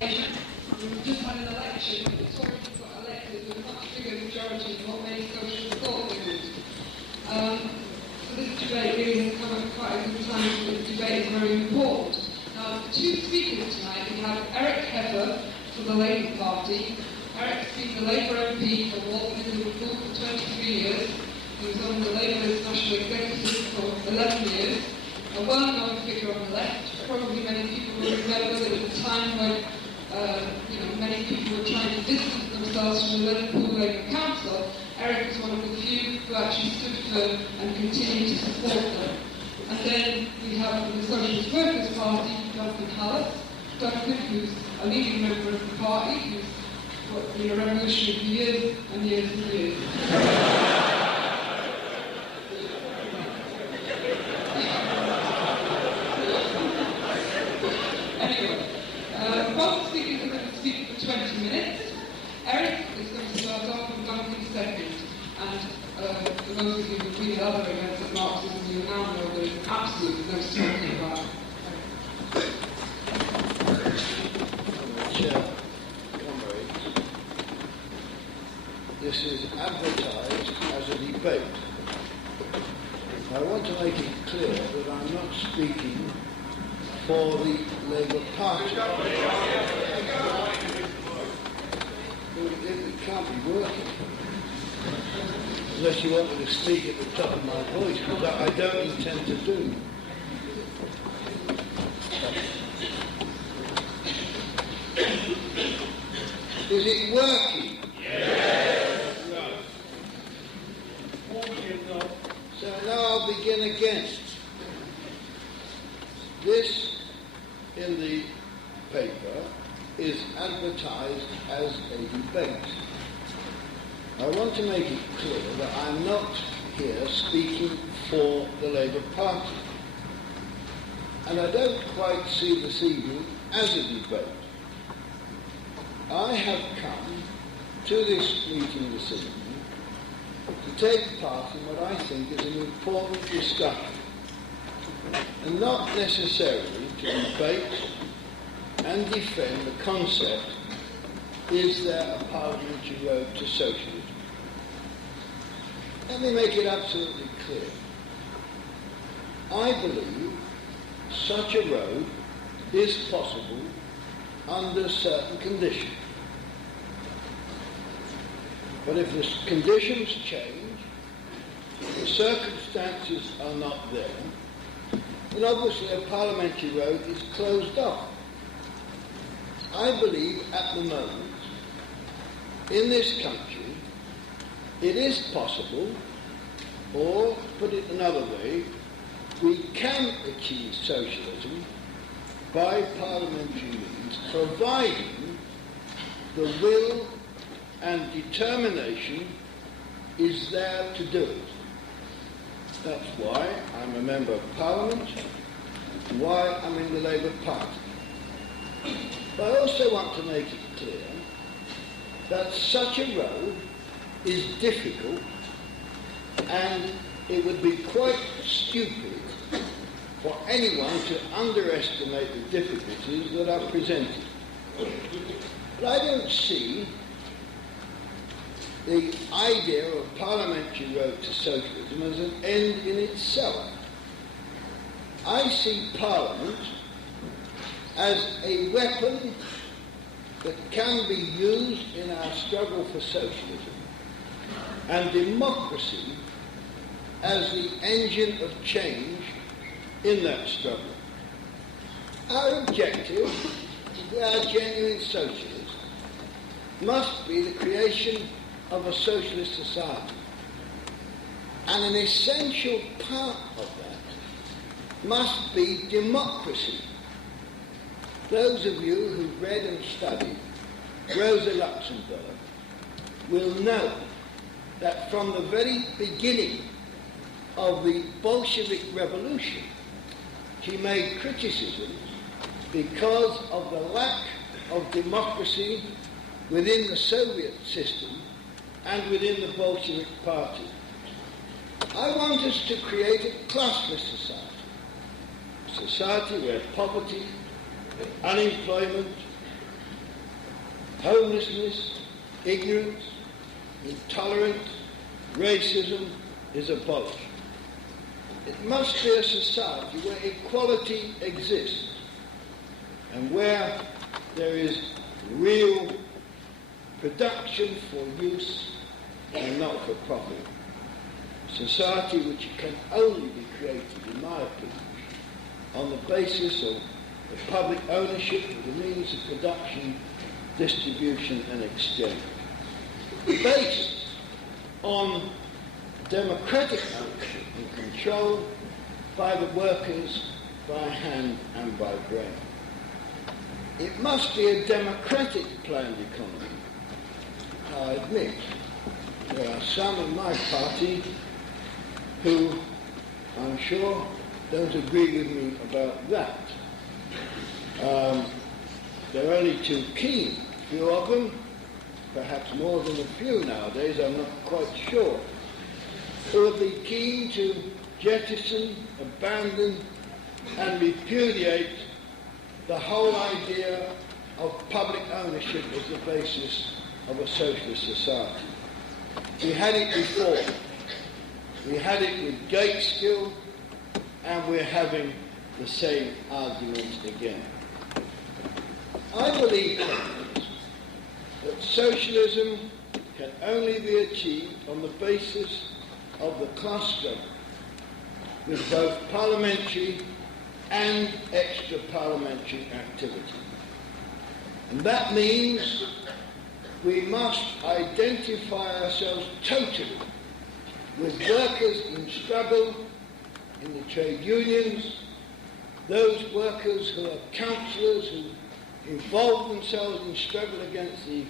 We've just had an election, and the Tories got elected with a much bigger majority than what many socialists thought they would. So this debate really has come at quite a good time, so this debate is very important. Now, the two speakers tonight, we have Eric Heffer for the Labour Party. Eric's been the Labour MP for Walton in Liverpool for 23 years. He was on the Labour's National Executive for 11 years. A well-known figure on the left. Probably many people will remember there was a time when many people were trying to distance themselves from the Liverpool Labour Council. Eric was one of the few who actually stood firm and continued to support them. And then we have the Socialist Workers' Party, Duncan Hallas. Duncan, who's a leading member of the party, who's been a revolutionary for years and years and years. Both speakers are going to speak for 20 minutes. Eric is going to start off and Duncan second. And for those of you who've been at other events at Marxism, you now know there is absolutely no talking about. Chair, comrades, this is advertised as a debate. I want to make it clear that I'm not speaking for the Labour Party. It can't be working. Unless you want me to speak at the top of my voice, which I don't intend to do. Is it working? Yes. No. So now I'll begin again. This, in the paper, is advertised as a debate. I want to make it clear that I'm not here speaking for the Labour Party. And I don't quite see this evening as a debate. I have come to this meeting this evening to take part in what I think is an important discussion, and not necessarily to debate and defend the concept, is there a parliamentary road to socialism? Let me make it absolutely clear. I believe such a road is possible under certain conditions. But if the conditions change, the circumstances are not there, then obviously a parliamentary road is closed off. I believe at the moment, in this country, it is possible, or put it another way, we can achieve socialism by parliamentary means, providing the will and determination is there to do it. That's why I'm a member of Parliament, and why I'm in the Labour Party. But I also want to make it clear that such a road is difficult, and it would be quite stupid for anyone to underestimate the difficulties that are presented. But I don't see the idea of a parliamentary road to socialism as an end in itself. I see Parliament as a weapon that can be used in our struggle for socialism, and democracy as the engine of change in that struggle. Our objective, if we are genuine socialists, must be the creation of a socialist society. And an essential part of that must be democracy. Those of you who've read and studied Rosa Luxemburg will know that from the very beginning of the Bolshevik Revolution, she made criticisms because of the lack of democracy within the Soviet system and within the Bolshevik Party. I want us to create a classless society where poverty, unemployment, homelessness, ignorance, intolerance, racism is abolished. It must be a society where equality exists and where there is real production for use and not for profit. Society which can only be created, in my opinion, on the basis of the public ownership of the means of production, distribution and exchange, based on democratic ownership and control by the workers, by hand and by brain. It must be a democratic planned economy. I admit there are some in my party who, I'm sure, don't agree with me about that. They're only too keen, a few of them, perhaps more than a few nowadays, I'm not quite sure, who would be keen to jettison, abandon and repudiate the whole idea of public ownership as the basis of a socialist society. We had it before. We had it with Gateskill, and we're having the same argument again. I believe that socialism can only be achieved on the basis of the class struggle, with both parliamentary and extra-parliamentary activity. And that means we must identify ourselves totally with workers in struggle in the trade unions, those workers who are councillors who involve themselves in struggle against the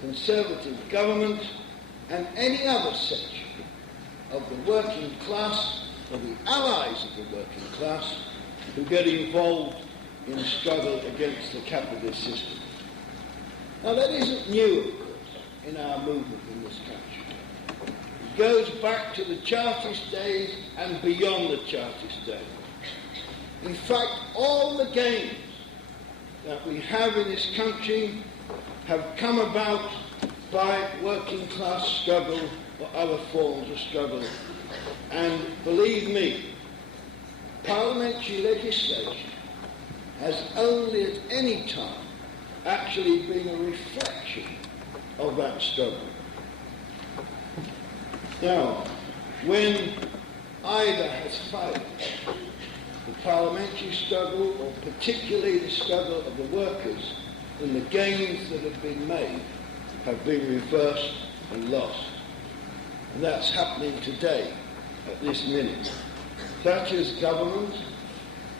Conservative government, and any other section of the working class or the allies of the working class who get involved in struggle against the capitalist system. Now that isn't new, of course, in our movement in this country. It goes back to the Chartist days and beyond the Chartist days. In fact, all the gains that we have in this country have come about by working class struggle or other forms of struggle. And believe me, parliamentary legislation has only at any time actually been a reflection of that struggle. Now, when either has failed, the parliamentary struggle, or particularly the struggle of the workers, then the gains that have been made have been reversed and lost. And that's happening today, at this minute. Thatcher's government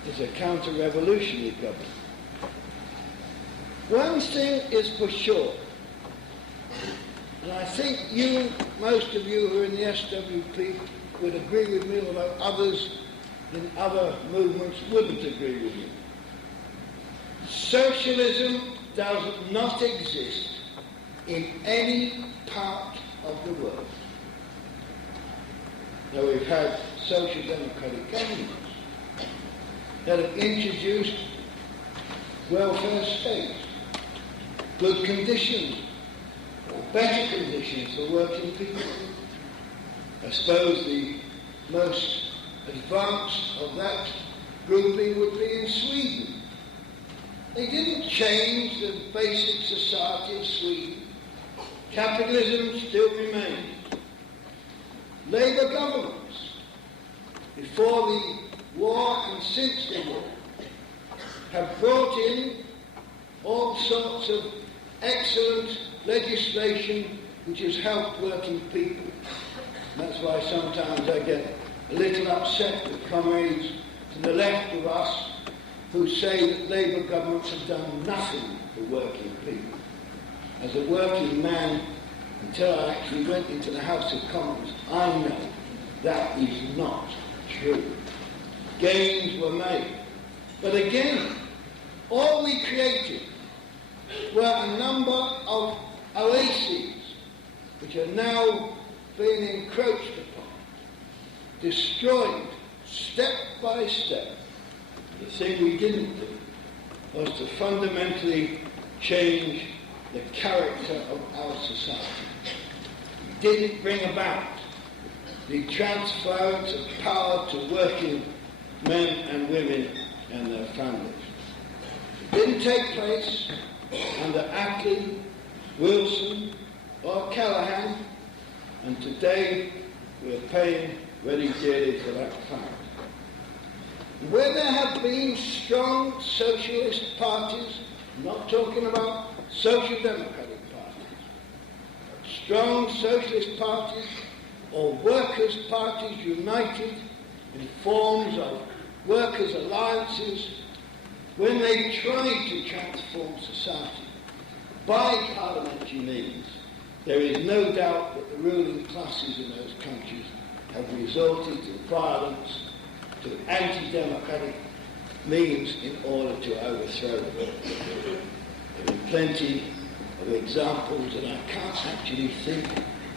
is a counter-revolutionary government. One thing is for sure, and I think you, most of you who are in the SWP, would agree with me, although others in other movements wouldn't agree with me. Socialism does not exist in any part of the world. Now we've had social democratic governments that have introduced welfare states, good conditions, or better conditions for working people. I suppose the most advanced of that grouping would be in Sweden. They didn't change the basic society of Sweden. Capitalism still remained. Labour governments, before the war and since the war, have brought in all sorts of excellent legislation which has helped working people. And that's why sometimes I get a little upset with comrades to the left of us who say that Labour governments have done nothing for working people. As a working man, until I actually went into the House of Commons, I know that is not true. Gains were made. But again, all we created were a number of oases which are now being encroached upon, destroyed step by step. The thing we didn't do was to fundamentally change the character of our society. It didn't bring about the transference of power to working men and women and their families. It didn't take place under Attlee, Wilson or Callaghan, and today we're paying very dearly for that fact. Where there have been strong socialist parties, I'm not talking about social democratic parties, but strong socialist parties or workers' parties united in forms of workers' alliances, when they tried to transform society by parliamentary means, there is no doubt that the ruling classes in those countries have resorted to violence, to anti-democratic means in order to overthrow them. There are plenty of examples, and I can't actually think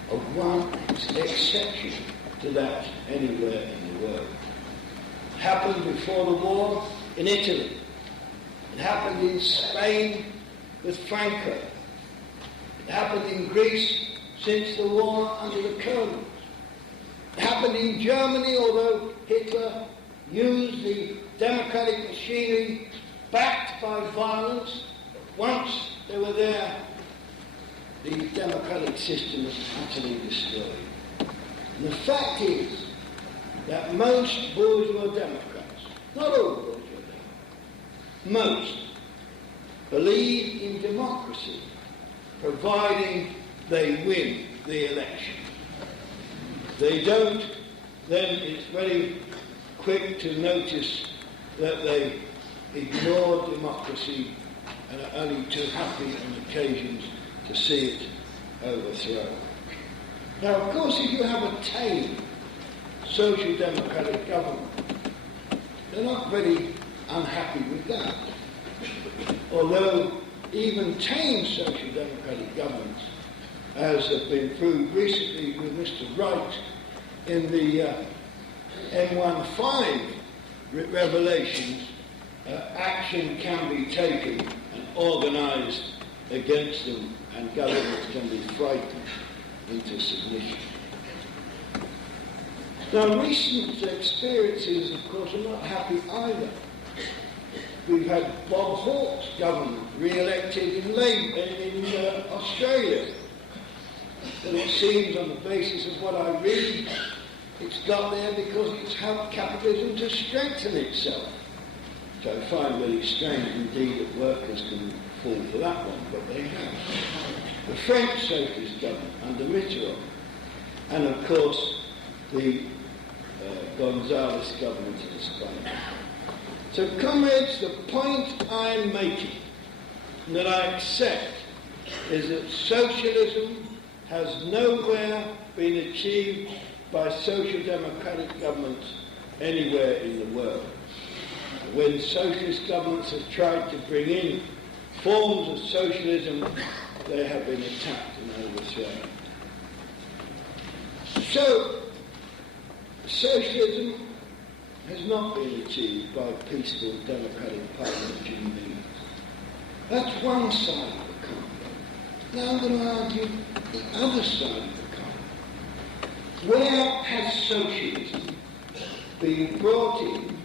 of one exception to that anywhere in the world. It happened before the war in Italy. It happened in Spain with Franco. It happened in Greece since the war under the colonels. It happened in Germany, although Hitler used the democratic machinery backed by violence. But once they were there, the democratic system was utterly destroyed. And the fact is that most bourgeois Democrats, not all bourgeois Democrats, most believe in democracy, providing they win the election. They don't, then it's very quick to notice that they ignore democracy and are only too happy on occasions to see it overthrown. Now, of course, if you have a tame social democratic government, they're not very unhappy with that. Although even tame social democratic governments, as have been proved recently with Mr. Wright in the M15 revelations, action can be taken and organised against them, and governments can be frightened into submission. Now, recent experiences, of course, are not happy either. We've had Bob Hawke's government re-elected in Australia. And it seems, on the basis of what I read, it's got there because it's helped capitalism to strengthen itself. Which I find very strange indeed that workers can fall for that one, but they have. The French Socialist government under Mitterrand, and of course the Gonzales government in Spain. So, comrades, the point I'm making, and that I accept, is that socialism has nowhere been achieved by social democratic governments anywhere in the world. When socialist governments have tried to bring in forms of socialism, they have been attacked and overthrown. So, socialism has not been achieved by peaceful democratic parliamentary means. That's one side of the coin. Now I'm going to argue the other side of the coin. Where has socialism been brought in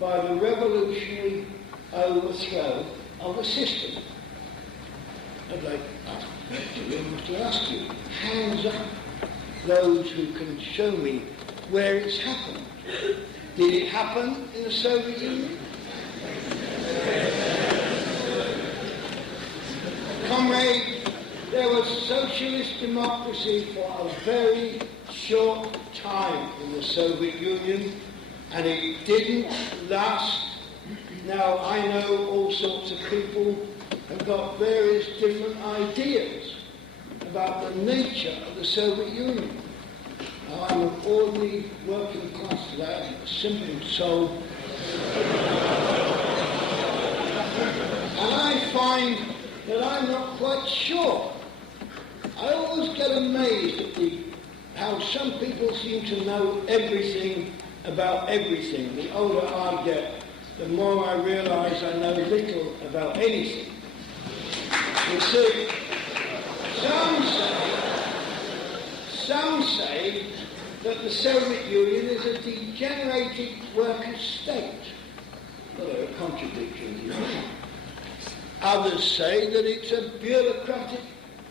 by the revolutionary overthrow of the system? I'd like to ask you, hands up those who can show me where it's happened. Did it happen in the Soviet Union? Comrade, there was socialist democracy for a very short time in the Soviet Union, and it didn't last. Now, I know all sorts of people have got various different ideas about the nature of the Soviet Union. Now, I'm an ordinary working class lad, a simple soul, and I find that I'm not quite sure. I always get amazed at how some people seem to know everything about everything. The older I get, the more I realise I know little about anything. You see, some say that the Soviet Union is a degenerated worker state. Well, there are contradictions in that. Others say that it's a bureaucratic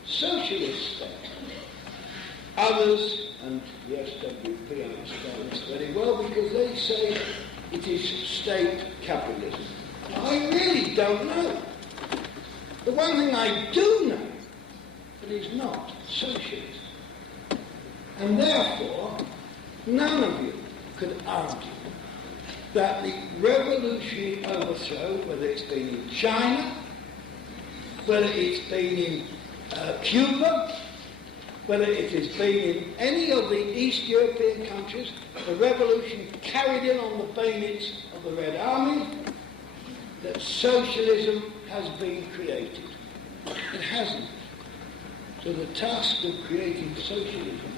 socialist state. Others, and the SWP understands very well because they say it is state capitalism. I really don't know. The one thing I do know, that it is not socialism. And therefore, none of you could argue that the revolutionary overthrow, whether it's been in China, whether it's been in Cuba, whether it has been in any of the East European countries, the revolution carried in on the bayonets of the Red Army, that socialism has been created. It hasn't. So the task of creating socialism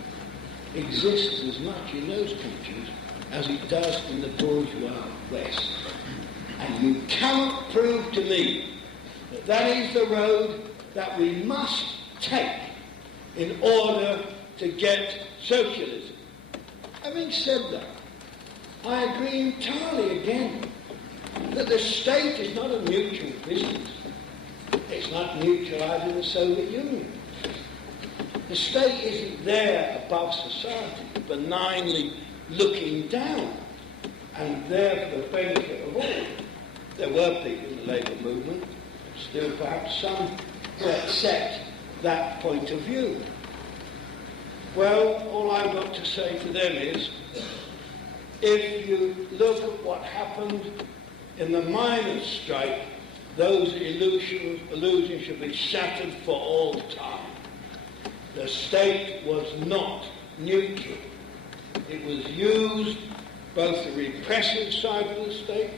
exists as much in those countries as it does in the bourgeois West. And you cannot prove to me that that is the road that we must take in order to get socialism. Having said that, I agree entirely again that the state is not a mutual business. It's not neutralising the Soviet Union. The state isn't there above society, benignly looking down, and there for the benefit of all. There were people in the labour movement, still perhaps some, who accept that point of view. Well, all I've got to say to them is, if you look at what happened in the miners' strike, those illusions should be shattered for all time. The state was not neutral. It was used, both the repressive side of the state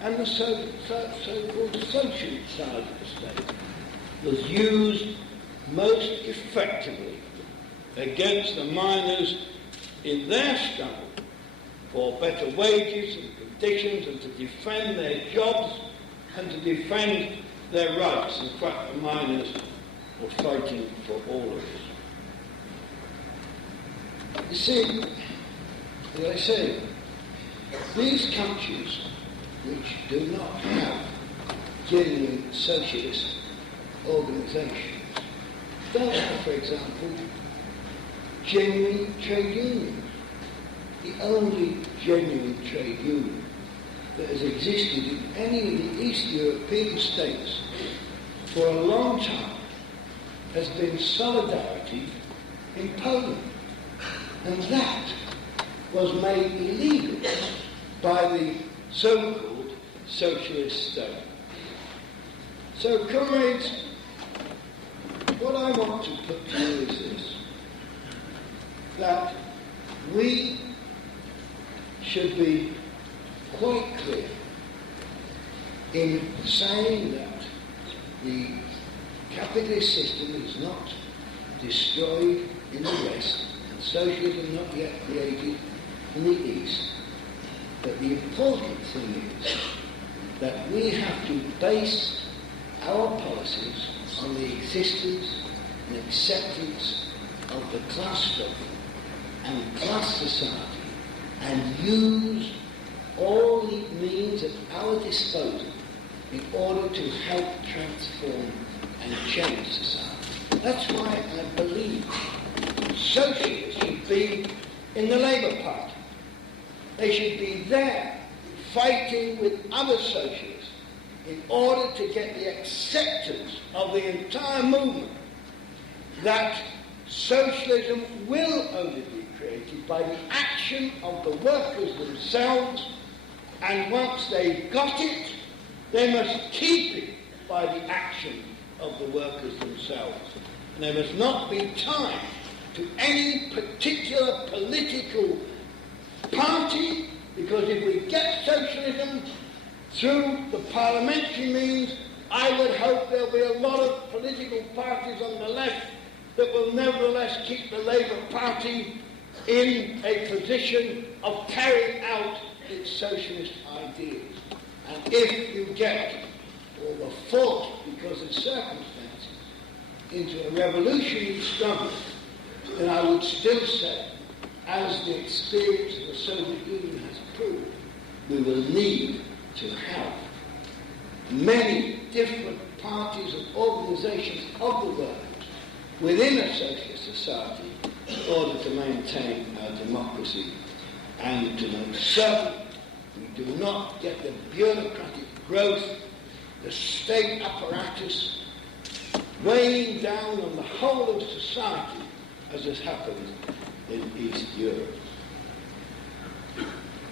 and the so-called socialist side of the state, was used most effectively against the miners in their struggle for better wages and conditions and to defend their jobs and to defend their rights. In fact, the miners were fighting for all of us. You see, as I say, these countries which do not have genuine socialist organisations don't have, for example, genuine trade unions. The only genuine trade union that has existed in any of the East European states for a long time has been Solidarity in Poland. And that was made illegal by the so-called socialist state. So, comrades, what I want to put to you is this, that we should be quite clear in saying that the capitalist system is not destroyed in the West, and socialism not yet created in the East. But the important thing is that we have to base our policies on the existence and acceptance of the class struggle and class society, and use all the means at our disposal in order to help transform and change society. That's why I believe socialists should be in the Labour Party. They should be there fighting with other socialists in order to get the acceptance of the entire movement that socialism will only be created by the action of the workers themselves, and once they've got it, they must keep it by the action of the workers themselves. And there must not be time to any particular political party, because if we get socialism through the parliamentary means, I would hope there'll be a lot of political parties on the left that will nevertheless keep the Labour Party in a position of carrying out its socialist ideas. And if you get, or were fought because of circumstances, into a revolutionary struggle, then I would still say, as the experience of the Soviet Union has proved, we will need to have many different parties and organisations of the world within a socialist society in order to maintain our democracy and to make certain we do not get the bureaucratic growth, the state apparatus weighing down on the whole of society as has happened in East Europe.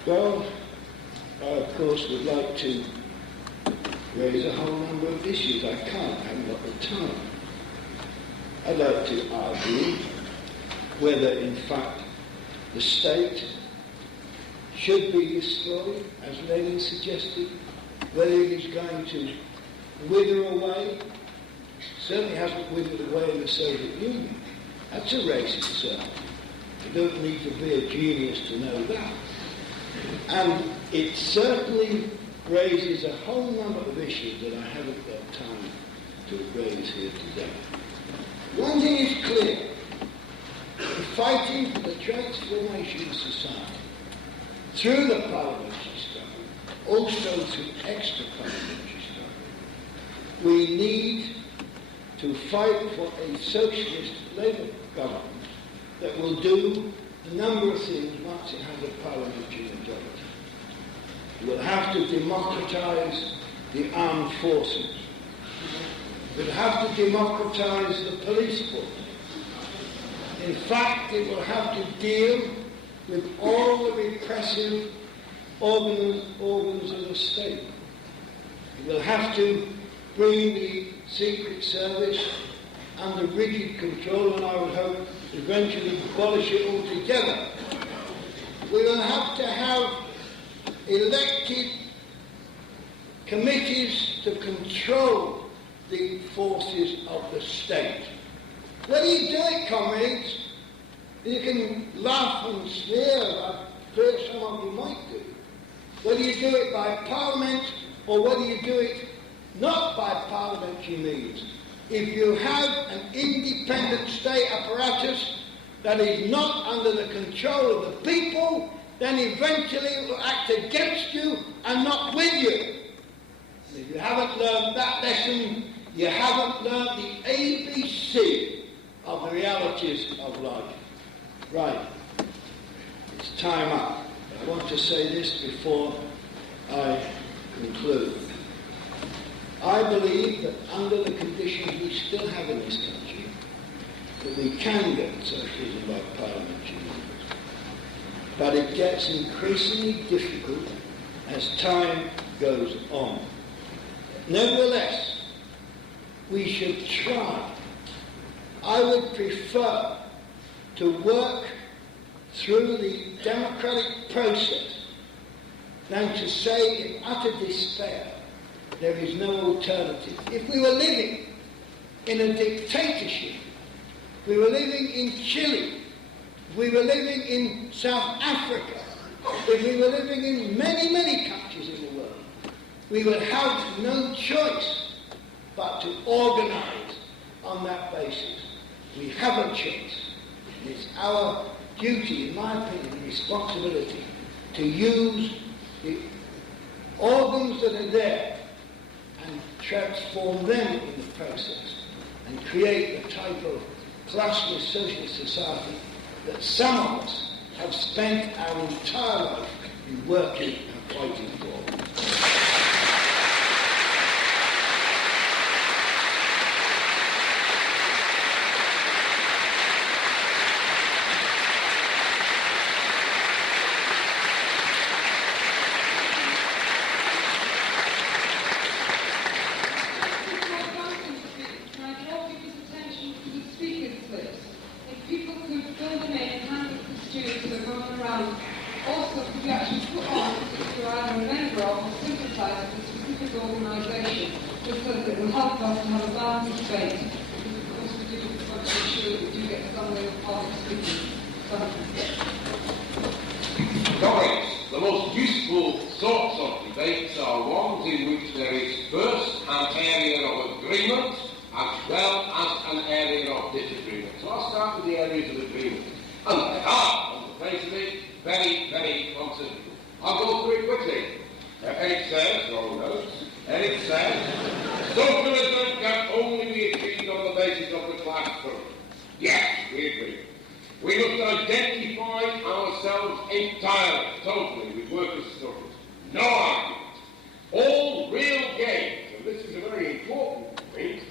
Well, I of course would like to raise a whole number of issues. I can't, I haven't got the time. I'd like to argue whether in fact the state should be destroyed, as Lenin suggested, whether it is going to wither away. Certainly hasn't withered away in the Soviet Union. That's a racist circle. You don't need to be a genius to know that. And it certainly raises a whole number of issues that I haven't got time to raise here today. One thing is clear. The fighting for the transformation of society through the parliamentary struggle, also through extra-parliamentary struggle, we need to fight for a socialist Labour government that will do a number of things once it has a parliamentary majority. It will have to democratise the armed forces. It will have to democratise the police force. In fact, it will have to deal with all the repressive organs of the state. It will have to bring the Secret Service under rigid control, and I would hope eventually abolish it altogether. We will have to have elected committees to control the forces of the state. Whether you do it, comrades, you can laugh and sneer, I'm sure some of you might do. Whether you do it by parliament or whether you do it not by parliamentary means, if you have an independent state apparatus that is not under the control of the people, then eventually it will act against you and not with you. And if you haven't learned that lesson, you haven't learned the ABC of the realities of life. Right. It's time up. I want to say this before I conclude. I believe that under the conditions we still have in this country, that we can get socialism by parliamentary means. But it gets increasingly difficult as time goes on. Nevertheless, we should try. I would prefer to work through the democratic process than to say in utter despair there is no alternative. If we were living in a dictatorship, we were living in Chile, we were living in South Africa, if we were living in many, many countries in the world, we would have no choice but to organise on that basis. We have a choice. It's our duty, in my opinion, responsibility, to use the organs that are there and transform them in the process and create the type of classless socialist society that some of us have spent our entire life in working and fighting for. Colleagues, the most useful sorts of debates are ones in which there is first an area of agreement as well well as an area of disagreement. So I'll start with the areas of agreement. And they are, on the face of it, very, very considerable. I'll go through it quickly. Eric says, wrong notes, Eric says, socialism can only be achieved on the basis of the class struggle. Yes, we agree. We must identify ourselves entirely, totally, with workers' struggles. No argument. All real gains, and this is a very important point,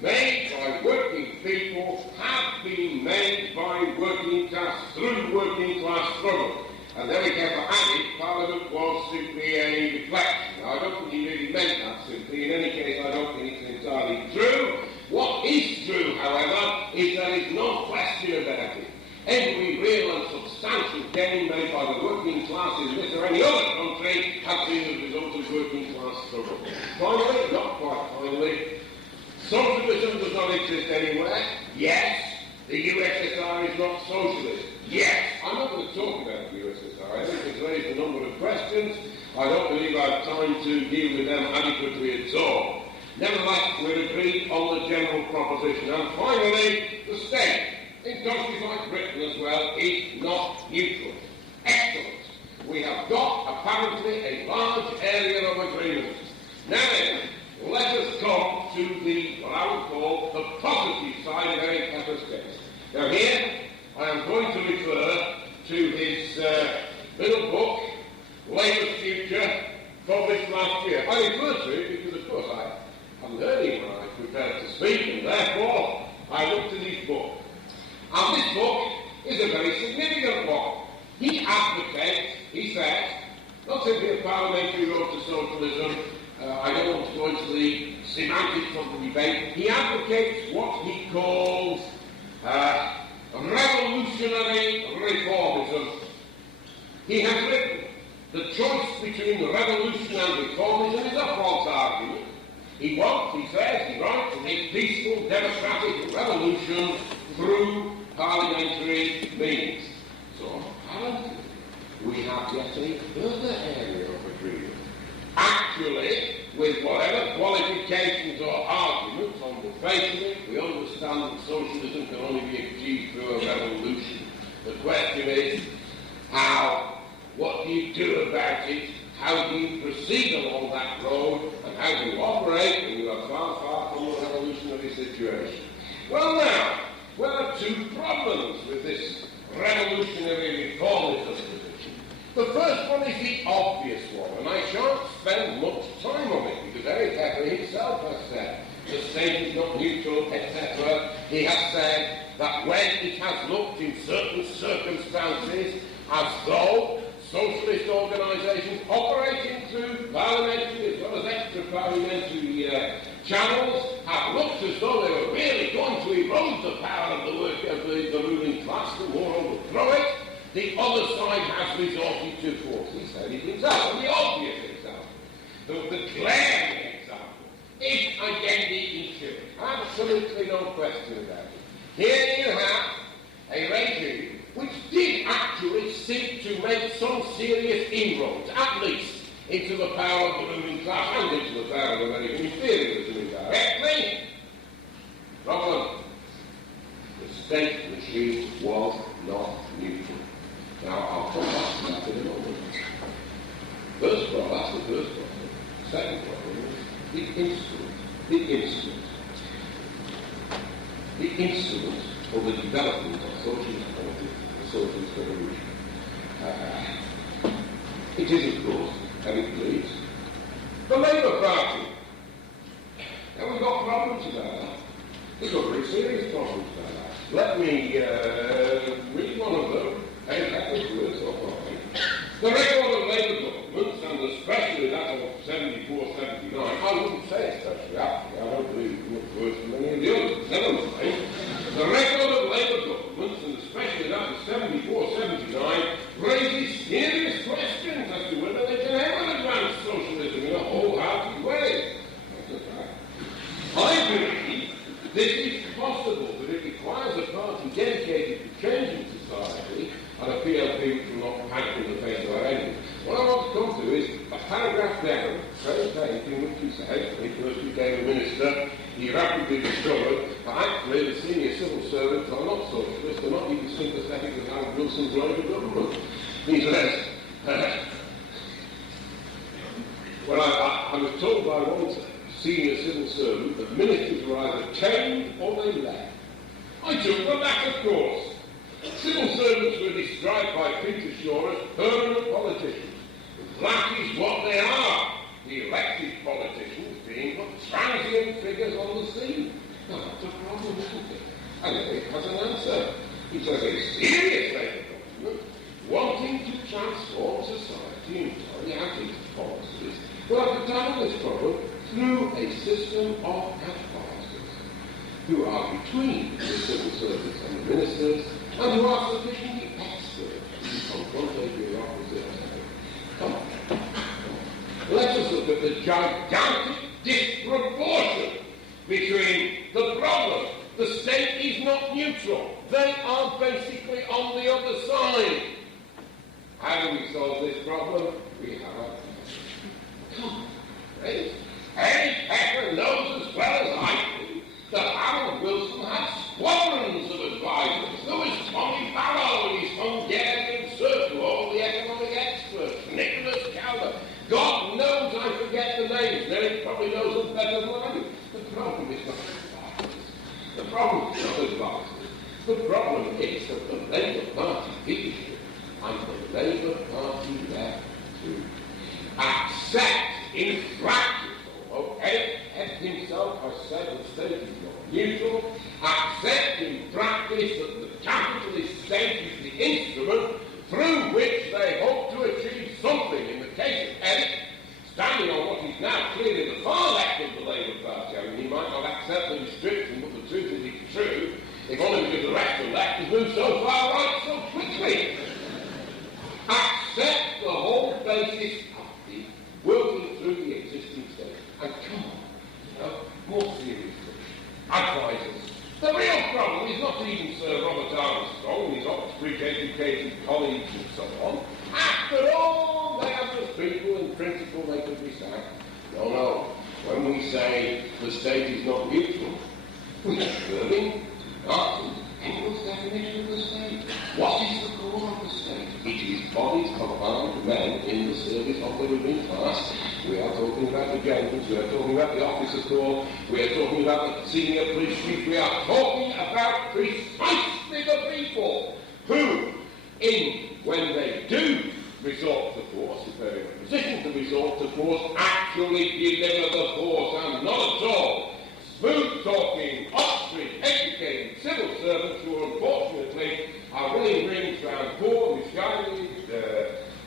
made by working people have been made by working class, through working class struggle. And then we get for added, Parliament was simply a reflection. Now, I don't think he really meant that simply. In any case, I don't think it's entirely true. What is true, however, is there is no question about it. Every real and substantial gain made by the working class in this or any other country has been the result of working class struggle. Finally, not quite finally, socialism does not exist anywhere. Yes, the USSR is not socialist. Yes, I'm not going to talk about the USSR. I think it's raised a number of questions. I don't believe I have time to deal with them adequately at all. Nevertheless, we're agreed on the general proposition. And finally, the state, in countries like Britain as well, is not neutral. Excellent. We have got, apparently, a large area of agreement. Now then, let us come to the, what I would call, the positive side of Eric Heffer's case. Now here, I am going to refer to his little book, Labour's Future, published last year. I refer to it because, of course, I hadn't heard him when I prepared to speak, and therefore I looked at his book. And this book is a very significant one. He advocates, he says, not simply a parliamentary road to socialism. I don't want to go into the semantics of the debate. He advocates what he calls revolutionary reformism. He has written, the choice between revolution and reformism is a false argument. He wants, he says, he writes, a peaceful democratic revolution through parliamentary means. So, apparently, we have yet a further area of agreement. Actually, with whatever qualifications or arguments on the face of it, we understand that socialism can only be achieved through a revolution. The question is, how? What do you do about it? How do you proceed along that road? And how do you operate when you are far, far from a revolutionary situation? Well, now, there are two problems with this revolutionary reformism position. The first one is the obvious one, and I shan't spend much time on it, because Eric Heffer himself has said the state is not neutral, etc. He has said that when it has looked in certain circumstances as though socialist organisations operating through parliamentary as well as extra-parliamentary channels have looked as though they were really going to erode the power of the ruling class, the war overthrow it, the other side has resorted to force. He said it himself, and the obvious example, the glaring example, is identity insurance. Absolutely no question about it. Here you have a regime which did actually seek to make some serious inroads, at least, into the power of the ruling class and into the power of American imperialism indirectly. Problem. The state machine was not neutral. Now, I'll come back to that in a moment. First problem, that's the first problem. Second problem is the instrument. The instrument for the development of socialist politics, the socialist revolution. It is, of course, and it believes, the Labour Party. Now, we've got problems about that. We've got very serious problems about that. Let me read one of them. The record of Labour governments, and especially that of 74-79, I wouldn't say especially, actually, I don't believe it's much worse than any of the others. Never mind. The record of Labour governments, and especially that of 74-79, raises serious questions as to whether they can ever advance socialism in a wholehearted way. That's a fact. I believe this is possible, but it requires a party dedicated to changing society and a PLP which will not panic in the face of our enemies. What I want to come to is a paragraph down, very page, in which he says, it was Ironically, the senior civil servants are not socialists, they're not even sympathetic with how Wilson's Labour government. He says, when I was told by one senior civil servant that ministers were either tamed or they left. I took the latter course. Civil servants were described by Peter Shaw as permanent politicians. That is what they are. The elected politicians being but transient figures on the scene. Now, that's a problem, isn't it? And it has an answer. It's a very serious Labour government wanting to transform society and carry out its policies. Well, to tackle this problem through a system of advisors who are between the civil servants and the ministers and who are sufficiently expert to confront a bureaucracy. Come on. Let us look at the gigantic disproportion between the problem. The state is not neutral. They are basically on the other side. How do we solve this problem? We have a... Come on, right? Any Heffer knows as well as I do that Harold Wilson had squadrons of advisors. There was Tommy Barrow and his Hungarian circle, all the economic experts, Nicholas Calder. God knows I forget the names. Eric probably knows them better than I do. The problem is not advisors. The problem is not advisors. The problem is that the Labour Party leadership and the Labour Party left to accept in practice, although Ed himself has said the state is not neutral, accept in practice that the capitalist state is the instrument through which they hope to achieve something. In the case of Eric, standing on what is now clearly the far left of the Labour Party. I mean, he might not accept the restriction, but the truth is it's true, if only because the rest of the left has moved so far right so quickly. Accept the whole basis of the working through the existing state. And come on, more seriously, advisors. The real problem is not even Sir Robert Armstrong and his Oxbridge-educated colleagues and so on. After all, they are just people in principle they could be sacked. No. When we say the state is not neutral, we are serving England's definition of the state. What is the core of the state? It is bodies of armed men in the service of the ruling class. We are talking about the generals, we are talking about the officers' corps, we are talking about the senior police chiefs, we are talking about precisely the people who, when they do resort to force, if they're in a position to resort to force, actually deliver the force, and not at all smooth-talking, Oxford-educated civil servants who, unfortunately, are running rings around poor, misguided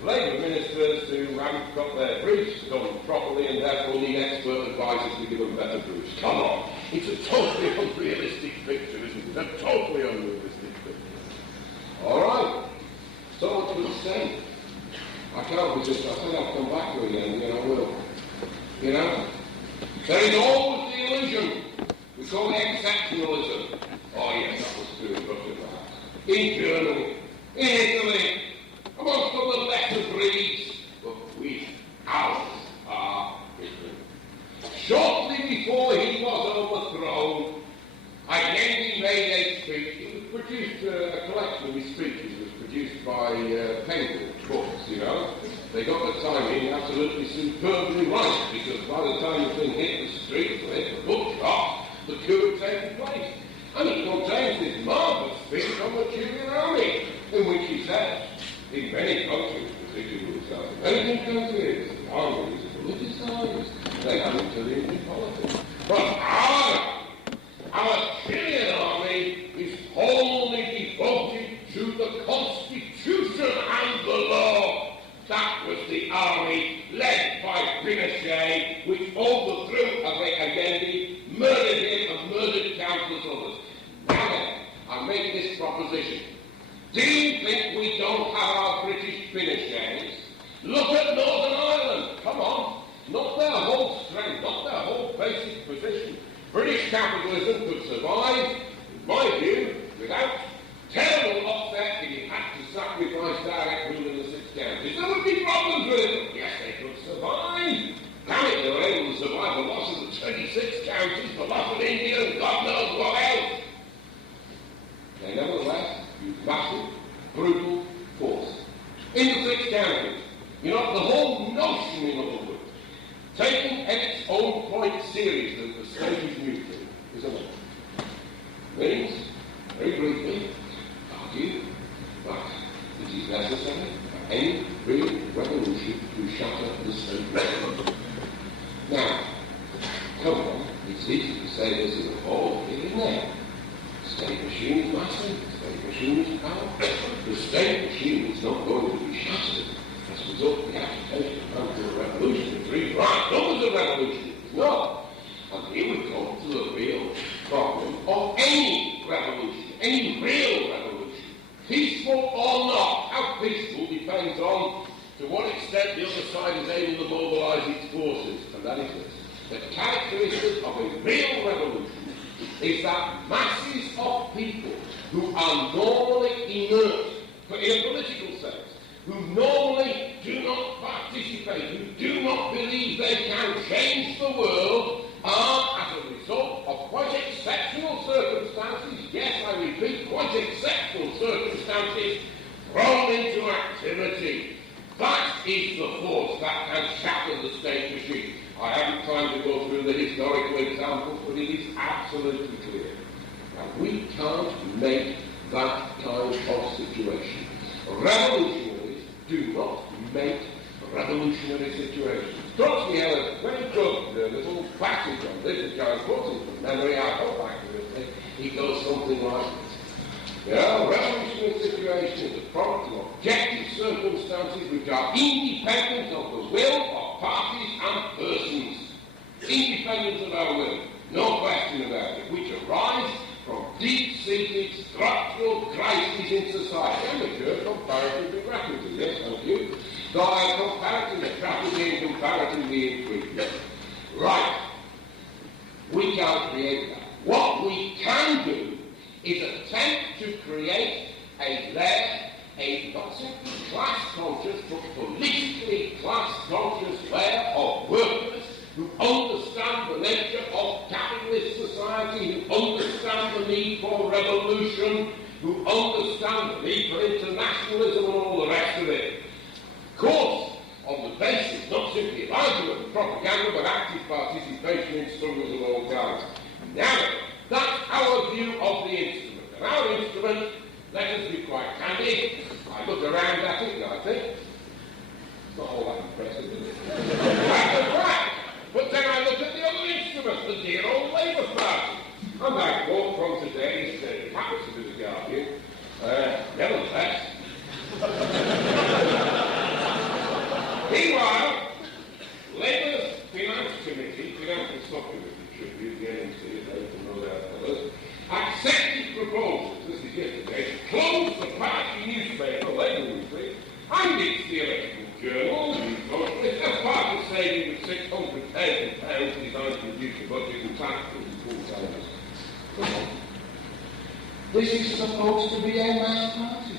Labour ministers who haven't got their briefs done properly and therefore need expert advisors to give them better briefs. Come on. It's a totally unrealistic picture, isn't it? A totally unrealistic picture. All right. So much for the state. I can't resist. I said I'll come back to it again, and I will. You know? There is always the illusion. We call it exceptionalism. Oh yes, that was true in Russia, perhaps. In Germany, in Italy, amongst other lesser breeds, but ours are different. Shortly before he was overthrown, Allende made a speech. It was produced, a collection of his speeches was produced by Penguin Books, you know. They got the timing absolutely superbly right, because by the time the thing hit the streets, or hit the bookshop, the coup had taken place. And it contains this marvellous speech on the Cuban army, in which he says, in many countries, particularly the South American countries, the army is politicised. They have intervened in politics. But our Chilean army is wholly devoted to the Constitution and the law. That was the army led by Pinochet, which overthrew Allende, murdered him, and murdered countless others. Now then, I make this proposition. Do you think we don't have our British Pinochets? Look at Northern Ireland. Come on. Not their whole strength, not their whole basic position. British capitalism could survive, in my view, without terrible offset if it had to sacrifice direct rule in the 6 counties. There would be problems with it, but yes, they could survive. Damn it, they were able to survive the loss of the 26 counties, the loss of India, and God knows what else. means, very briefly, argue that it is necessary for any real revolution to shatter the state machine. Now, come on, it's easy to say this in a whole, isn't it? The state machine is massive, the state machine is powerful. The state machine is not going to be shattered as a result of the application of the revolution. Three right numbers of revolution. No. And here we come to the real problem of any revolution, any real revolution. Peaceful or not, how peaceful depends on to what extent the other side is able to mobilise its forces. And that is this. The characteristic of a real revolution is that masses of people who are normally inert, but in a political sense, who normally do not participate, who do not believe they can change the world, are, as a result of quite exceptional circumstances, yes, I repeat, quite exceptional circumstances, thrown into activity. That is the force that can shatter the state machine. I haven't time to go through the historical examples, but it is absolutely clear. Now, we can't make that kind of situation. Revolutionaries do not make revolutionary situations. Trotsky had a very good little passage on this, which I was quoting from memory. I hope accurately. He goes something like this. A revolutionary situation is a product of objective circumstances which are independent of the will of parties and persons. Independent of our will, no question about it, which arise from deep-seated structural crises in society and occur comparatively rapidly. Yes, thank you. So I comparatively rapidly and comparatively infrequently. Right. We can't create that. What we can do is attempt to create a not simply class-conscious, but politically class-conscious layer of workers who understand the nature of capitalist society, who understand the need for revolution, who understand the need for internationalism and all the rest of it. Of course, on the basis not simply of argument and propaganda, but active participation in struggles of all kinds. Now, that's our view of the instrument. And our instrument, let us be quite candid, I look around at it and I think, it's not all that impressive, is it? That's right. But then I look at the other instrument, the dear old Labour Party. And I quote from today's, it happens to be the Guardian, nevertheless. Meanwhile, Labour's Finance Committee, Finance and Subcommittee, should be the NMC, they can know their fellows, accepted proposals, this is yesterday, to close the party newspaper, Labour Weekly, and it's the Electoral Journal, Socialist, as part of saving with £600,000 designed to reduce the budget and taxes in full-timers. Come on. This is supposed to be a mass party.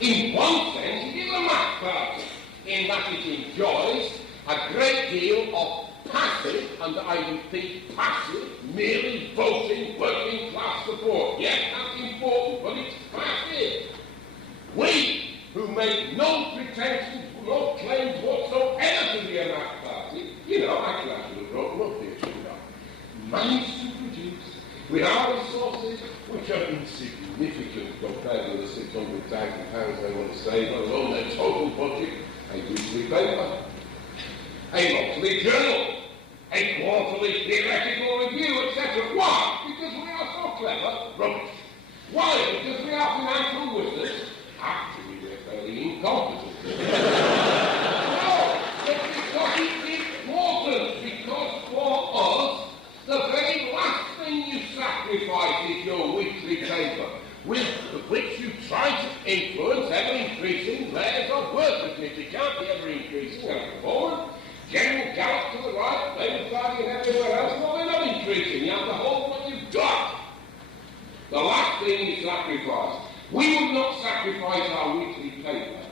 In one sense, it is a mass party, in that it enjoys a great deal of passive, and I repeat passive, merely voting working class support. Yes, that's important, but it's passive. We, who make no pretensions, no claims whatsoever to be a mass party, actually I should have broken up here, shouldn't I? Managed to produce, with our resources, which are insignificant compared to the £600,000 they want to save, let alone their total budget, a weekly paper, a monthly journal, a quarterly theoretical review, etc. Why? Because we are so clever? Rubbish. Why? Because we are financial wizards? Actually, we're fairly incompetent. No, but because it's important, because for us, the very last thing you sacrifice is your weekly paper, with which you try to influence ever-increasing layers of workers. And if you can't be ever-increasing at the moment, General Gallup to the right, Labour Party and everywhere else, well, they're not increasing. You have to hold what you've got. The last thing you sacrifice. We would not sacrifice our weekly paper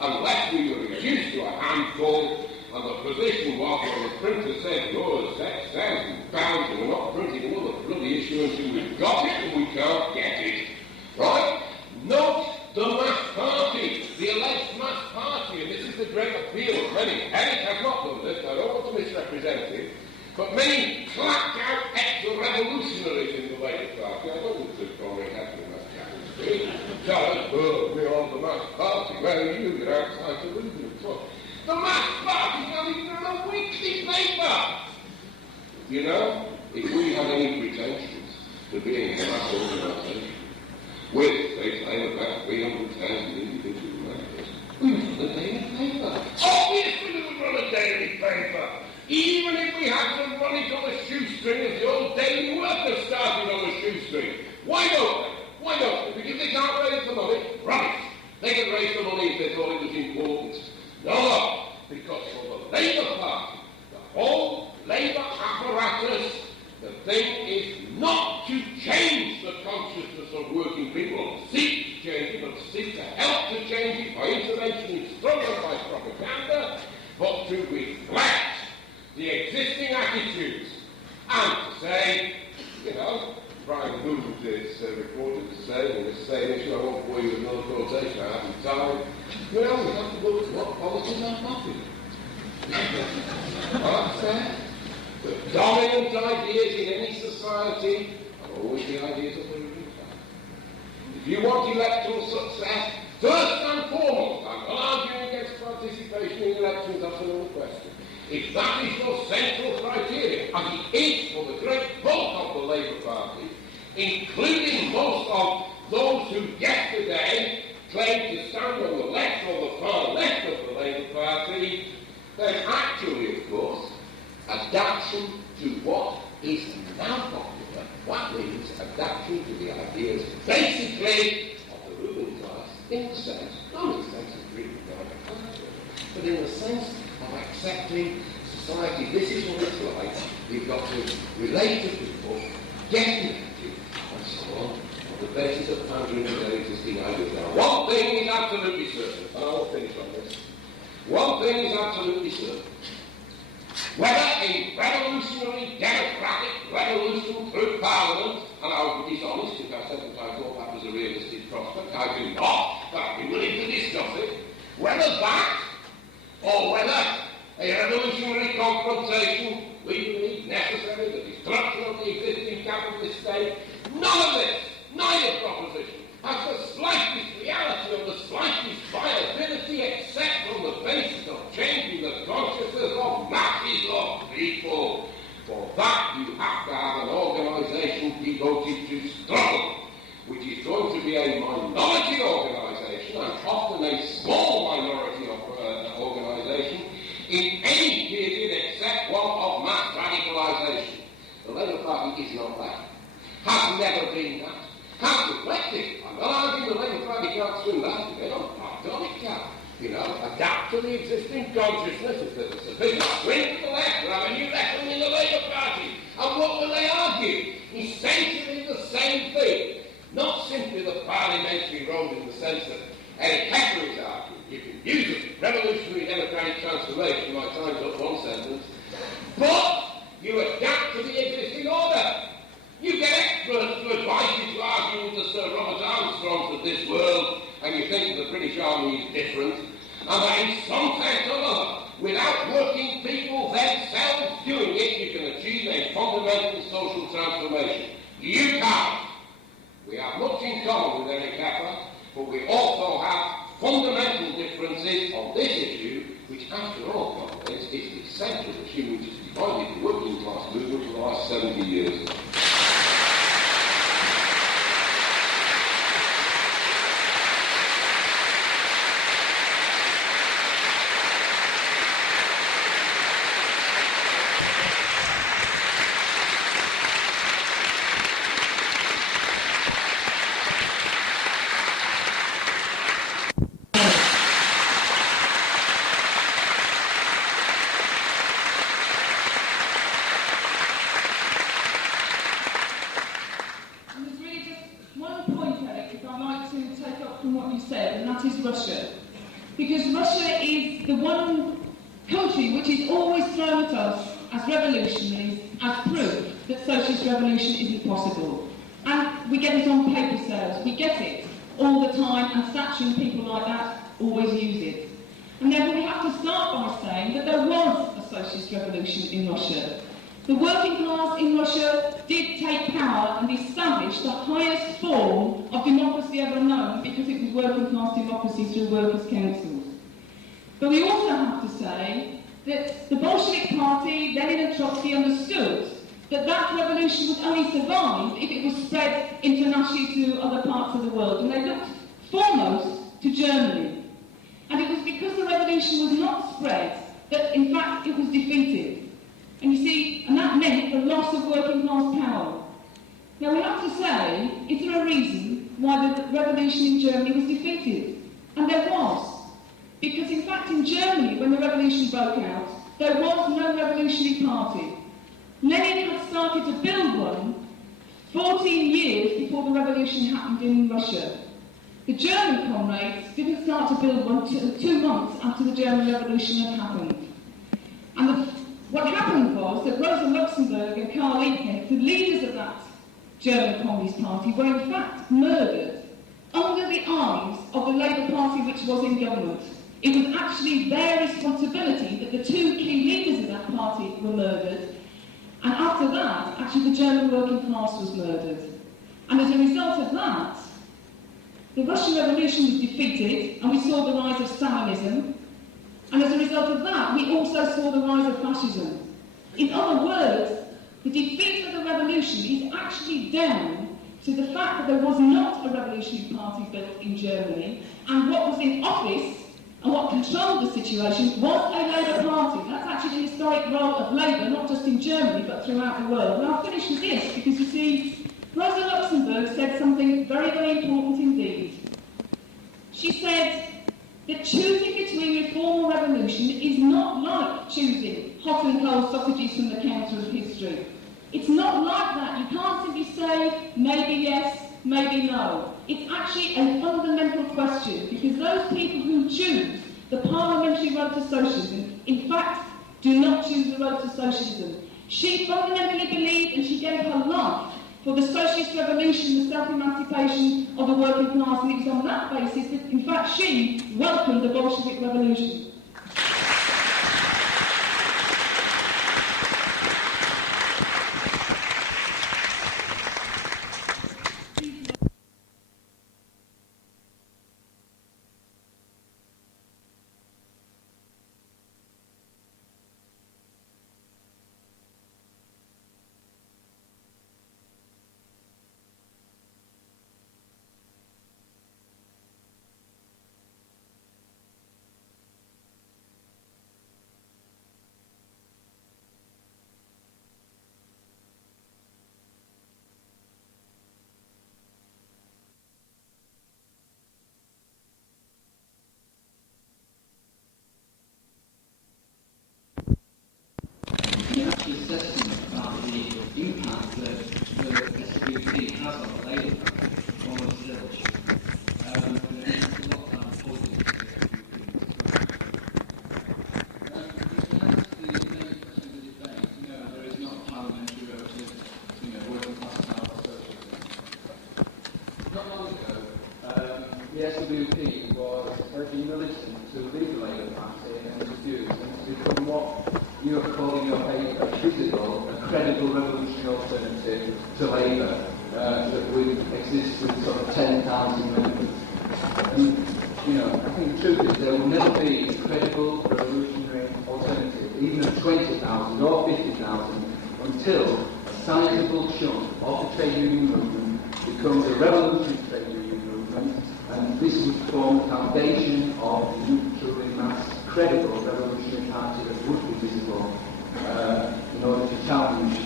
unless we were reduced to a handful, and the position was when the printer said, yours, £6,000, and we're not printing another bloody issue until we've got it, and we can't get it. Right? Note the mass party, the alleged mass party, and this is the great appeal of many. Eric has not done this, I don't want to misrepresent it, but many clapped out ex-revolutionaries in the Labour Party. Party. I don't want to Comrade Heffer and that's Captain Street. Tell us, oh, we are the mass party. Where are you? You're outside the window. The mass party is not even on a weekly paper. You know, if we had any pretensions to being a mass organisation, with, they claim, about 300,000 individual members, we would run a daily paper. Obviously we would run a daily paper. Even if we had to run it on a shoestring as the old daily workers started on a shoestring. Why don't they? Why don't they? Because they can't raise the money. Rubbish. They can raise the money if they thought it was important. No, because for the Labour Party, the whole Labour apparatus, the thing is not to change the consciousness of working people, or seek to change it, but seek to help to change it by information, instruction, by propaganda, but to reflect the existing attitudes and to say, you know, Brian moved is reported to say in this same issue, I won't bore you with another quotation, I haven't time, you know, we have to go to what policies are nothing. That's fair. The dominant ideas in any society are always the ideas of the ruling class. If you want electoral success, first and foremost, I'm not arguing against participation in elections, that's another question. If that is your central criteria, as it is for the great bulk of the Labour Party, including most of those who yesterday claimed to stand on the left or the far left of the Labour Party, then actually, of course, adaptation to what is now popular, what means adaptation to the ideas basically of the ruling class in the sense, not in the sense of freedom of culture, but in the sense of accepting society. This is what it's like. You've got to relate to people, get connected, and so on the basis of pandering to their existing ideas. Now, one thing is absolutely certain, and I'll finish on this. One thing is absolutely certain. Whether a revolutionary democratic revolution through Parliament, and I would be dishonest if I said that I thought that was a realistic prospect, I do not, but I'd be willing to discuss it, whether that, or whether a revolutionary confrontation we believe necessary, the destruction of the existing capitalist state, none of this, neither proposition, has the slightest reality or the slightest viability except on the basis of changing the consciousness of masses of people. For that you have to have an organisation devoted to struggle, which is going to be a minority organisation, and often a small minority of organisation, in any period except one of mass radicalisation. The Labour Party is not that. Has never been that. Has reflected. I'm not arguing the Labour Party can't swim that today. I've done it can. You know, adapt to the existing consciousness. If there's a sufficient swing to the left, we'll have a new left wing in the Labour Party. And what will they argue? Essentially the same thing. Not simply the parliamentary road in the sense that Eric Heffer is arguing. You can use it. Revolutionary democratic transformation. My time's up one sentence. But you adapt to the existing order. You get experts to advise you to argue with the Sir Robert Armstrongs of this world, and you think the British Army is different, and that in some sense or other, without working people themselves doing it, you can achieve a fundamental social transformation. You can't. We have much in common with Eric Heffer, but we also have fundamental differences on this issue, which after all, comrades, is the central issue which has divided the working class movement for the last 70 years. Russia. Because Russia is the one country which is always thrown at us as revolutionaries as proof that socialist revolution isn't possible. And we get it on paper sales, we get it all the time, and Thatcher and people like that always use it. And therefore we have to start by saying that there was a socialist revolution in Russia. The working class in Russia did take power and establish the highest form of democracy ever known, because it was working class democracy through workers' councils. But we also have to say that the Bolshevik Party, Lenin and Trotsky, understood that that revolution would only survive if it was spread internationally to other parts of the world, and they looked foremost to Germany. And it was because the revolution was not spread that, in fact, it was defeated. And you see, and that meant the loss of working class power. Now we have to say, is there a reason why the revolution in Germany was defeated? And there was. Because in fact in Germany, when the revolution broke out, there was no revolutionary party. Lenin had started to build one 14 years before the revolution happened in Russia. The German comrades didn't start to build one until 2 months after the German Revolution had happened. And what happened was that Rosa Luxemburg and Karl Liebknecht, the leaders of that German Communist Party, were in fact murdered under the eyes of the Labour Party which was in government. It was actually their responsibility that the two key leaders of that party were murdered, and after that, actually the German working class was murdered. And as a result of that, the Russian Revolution was defeated, and we saw the rise of Stalinism. And as a result of that, we also saw the rise of fascism. In other words, the defeat of the revolution is actually down to the fact that there was not a revolutionary party built in Germany, and what was in office and what controlled the situation was a Labour Party. That's actually the historic role of Labour, not just in Germany, but throughout the world. And I'll finish with this, because you see, Rosa Luxemburg said something very, very important indeed. She said that choosing between reform or revolution is not like choosing hot and cold sausages from the counter of history. It's not like that. You can't simply say, maybe yes, maybe no. It's actually a fundamental question, because those people who choose the parliamentary road to socialism, in fact, do not choose the road to socialism. She fundamentally believed, and she gave her life for the socialist revolution, the self-emancipation of the working class, and it was on that basis that, in fact, she welcomed the Bolshevik revolution. Assessment about the impact that the SWP has on the Labour Party almost zilch. There's a lot of politics. The main question of the debate, there is not a parliamentary road to, working class power or socialism. Not long ago, the SWP was urging militant to leave the Labour Party and refuse, and to become what you are calling your paper a critical, a credible revolutionary alternative to Labour that would exist with sort of 10,000 members. And, I think the truth is there will never be a credible revolutionary alternative, even of 20,000 or 50,000, until a sizable chunk of the trade union movement becomes a revolutionary trade union movement, and this would form the foundation of the truly mass credible revolutionary party that would be visible in order to challenge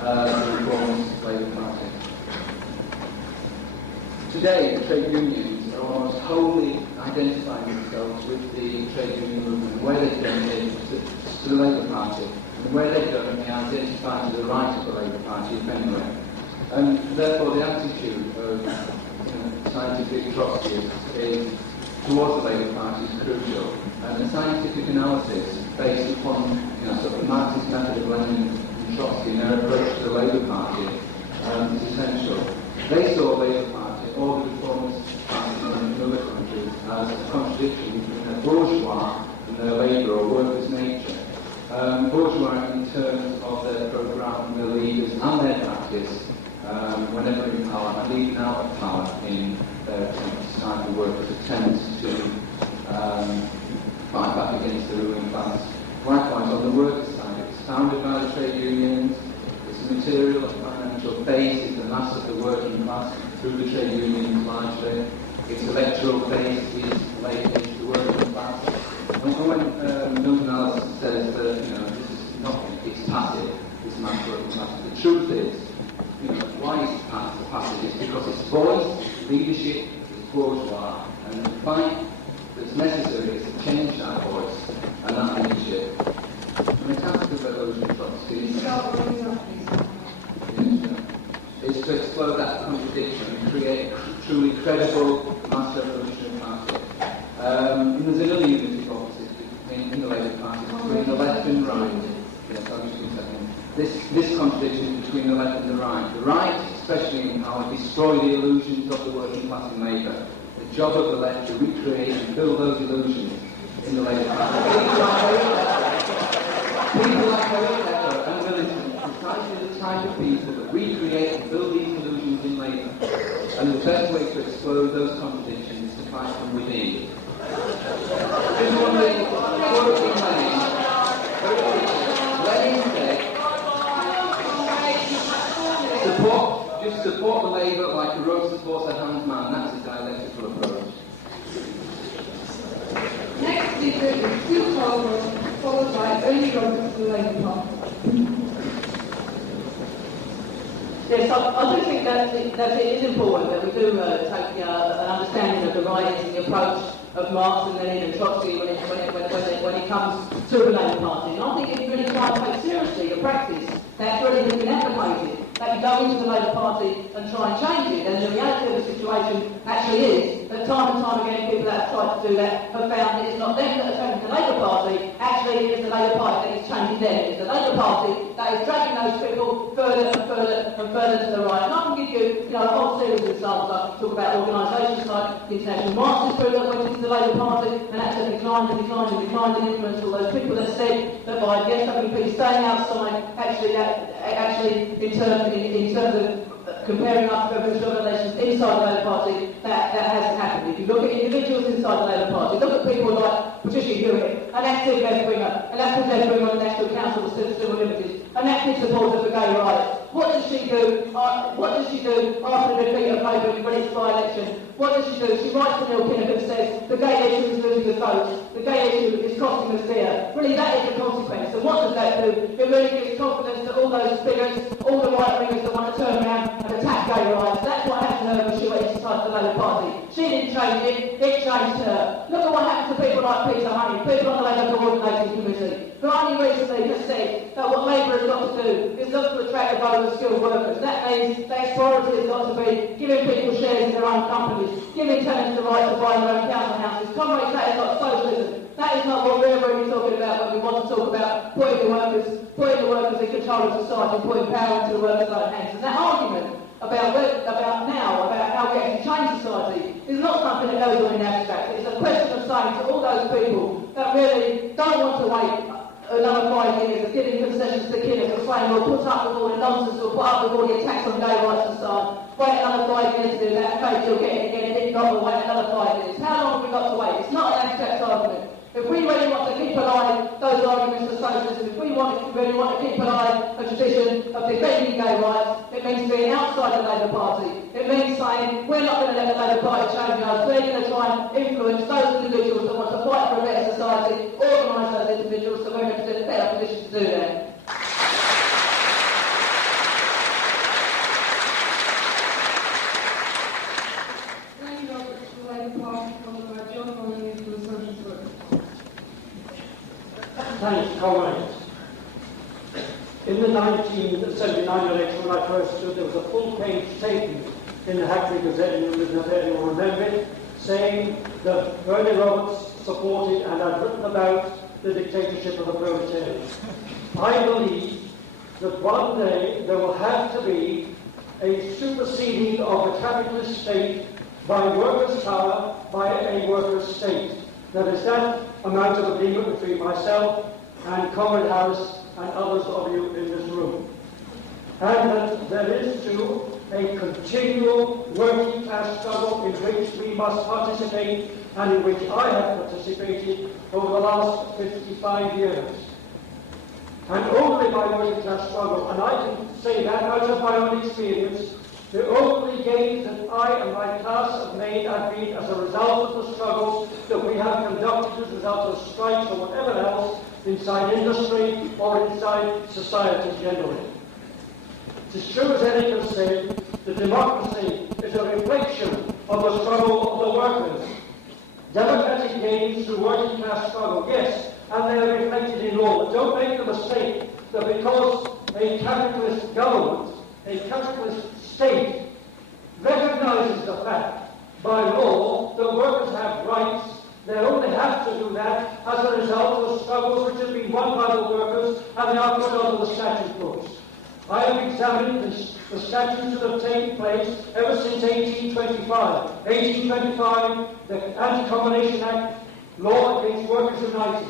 the reformist Labour Party. Today, the trade unions are almost wholly identifying themselves with the trade union movement, where they've done it to the Labour Party, and where they've done it, they identify to the right of the Labour Party, if anywhere. And therefore, the attitude of scientific Trotskyists is towards the Labour Party is crucial, and the scientific analysis based upon sort of Marxist method of Lenin and Trotsky and their approach to the Labour Party is essential. They saw the Labour Party or the reformist parties in other countries as a contradiction between their bourgeois and their labour or workers' nature. Bourgeois in terms of their out of power in their attempt to stifle workers' attempts to fight back against the ruling class. Likewise, on the workers' side, it's founded by the trade unions, its material and financial base is the mass of the working class through the trade unions largely. Its electoral base is laid against the working class. When Duncan Hallas says that this is not, it's passive, this mass working class, the truth is, why it's passive is because its voice, leadership, is bourgeois, and the fight that's necessary is to change that voice and that leadership. And the task of revolution Trotsky is to explode that contradiction and create a truly credible mass revolutionary party. And there's another unity opposite in the Labour Party between the left and right. Yes, I'll just give a second. This contradiction between the left and the right. The right, especially in power, destroy the illusions of the working class in Labour. The job of the left to recreate and build those illusions in the Labour Party. People like Heffer and Liverpool, precisely the type of people that recreate and build these illusions in Labour. And the best way to explode those contradictions is to fight from within. Just one thing, Lenin said, support the Labour like a rose supports a hand's man. That's a dialectical approach. Next speaker is Sue Culver, followed by Ernie Roberts of the Labour Party. Yes, I do think that it is important that we do take an understanding of the writings and the approach of Marx and Lenin and Trotsky when it comes to the Labour Party. And I think if you really try and take seriously the practice that's really been advocated, that you go into the Labour Party and try and change it, and the reality of the situation actually is that time and time again people that have tried to do that have found that it's not them that are changing the Labour Party, actually it's the Labour Party that is changing them. It's the Labour Party that is dragging those people further and further and further to the right. And I can give you, a whole series of examples. I can talk about organisations like the International Marxist Group that went into the Labour Party and actually declined in influence all those people that said that by the SWP staying outside, actually in terms of comparing up to revolutionary relations inside the Labour Party, that hasn't happened. If you look at individuals inside the Labour Party, look at people like Patricia Hewitt, an active left winger, an active left winger on the National Council for Civil Liberties, an active supporter for gay rights. What does she do? After the defeat of Labour in the by-election? What does she do? She writes to Neil Kinnock and says the gay issue is losing the vote. The gay issue is costing us dear. Really, that is the consequence. And what does that do? It really gives confidence to all those figures, all the right-wingers that want to turn around and attack gay rights. That's what happened to her when she went inside the Labour Party. She didn't change it changed her. Look at what happened to people like Peter Honey, people on the Labour Coordinating Committee, who only recently has said that what Labour has got to do is not to attract a vote of skilled workers. That means that its priority has got to be giving people shares in their own companies, giving tenants the right to buy their own council houses. Comrades, that is not socialism. That is not what we're really talking about when we want to talk about putting the workers in control of society and putting power into the workers' own hands. And that argument about how we actually change society is not something that goes on in abstract. It's a question of saying to all those people that really don't want to wait another 5 years of giving concessions to Kinnock and saying we'll put up with all the nonsense, we'll put up with all the attacks on gay rights and so on. Wait another 5 years to do that, okay, you'll get it again, if not, we'll wait another 5 years. How long have we got to wait? It's not an abstract argument. If we really want to keep alive those arguments for socialism, if we really want to keep alive a tradition of defending gay rights, it means being outside the Labour Party. It means saying we're not going to let the Labour Party change us. We're going to try and influence those individuals that want to fight for a better society, organise those individuals so we're in a better position to do that. Thanks, comrades. In the 1979 election, when I first stood, there was a full-page statement in the Hackney Gazette, if anyone remember it, saying that Bernie Roberts supported and had written about the dictatorship of the proletariat. I believe that one day there will have to be a superseding of the capitalist state by workers' power, by a workers' state. There is that amount of agreement between myself and Comrade Hallas and others of you in this room. And that there is to a continual working class struggle in which we must participate and in which I have participated over the last 55 years. And only by working class struggle, and I can say that out of my own experience, the only gains that I and my class have made have been as a result of the struggles that we have conducted as a result of strikes or whatever else inside industry or inside society generally. It is true, as Eric has said, that democracy is a reflection of the struggle of the workers. Democratic gains through working class struggle, yes, and they are reflected in law. But don't make the mistake that because a capitalist government, a capitalist state, recognises the fact by law that workers have rights, they only have to do that as a result of struggles which have been won by the workers and they are put onto the statute books. I have examined the statutes that have taken place ever since 1825. 1825, the Anti-Combination Act, law against workers united.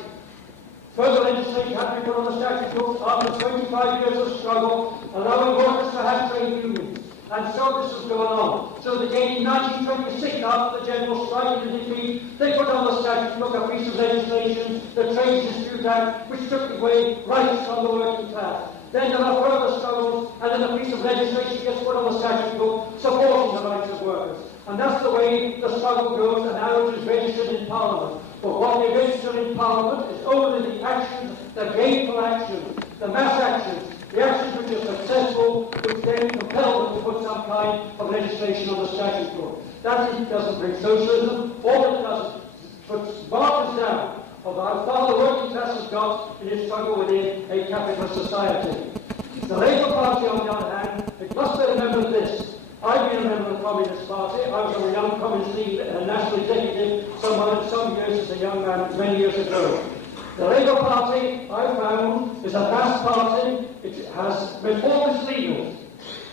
Further legislation had been put on the statute books after 25 years of struggle, allowing workers to have trade unions. And so this has gone on. So that in 1926, after the general strike and the defeat, they put on the statute book a piece of legislation, the Trade Dispute Act, which took away rights from the working class. Then there are further struggles, and then a piece of legislation gets put on the statute book supporting the rights of workers. And that's the way the struggle goes, and now it is registered in Parliament. But what they register in Parliament is only the actions, the gainful actions, the mass actions, the actions which are successful, which then compel them to put some kind of legislation on the statute book. That doesn't bring socialism. All it does is put markers down of how far the working class has got in its struggle within a capitalist society. The Labour Party, on the other hand, it must be remembered this. I've been a member of the Communist Party. I was a young Communist leader and national executive some years as a young man, many years ago. The Labour Party, I found, is a mass party. It has reformist leaders.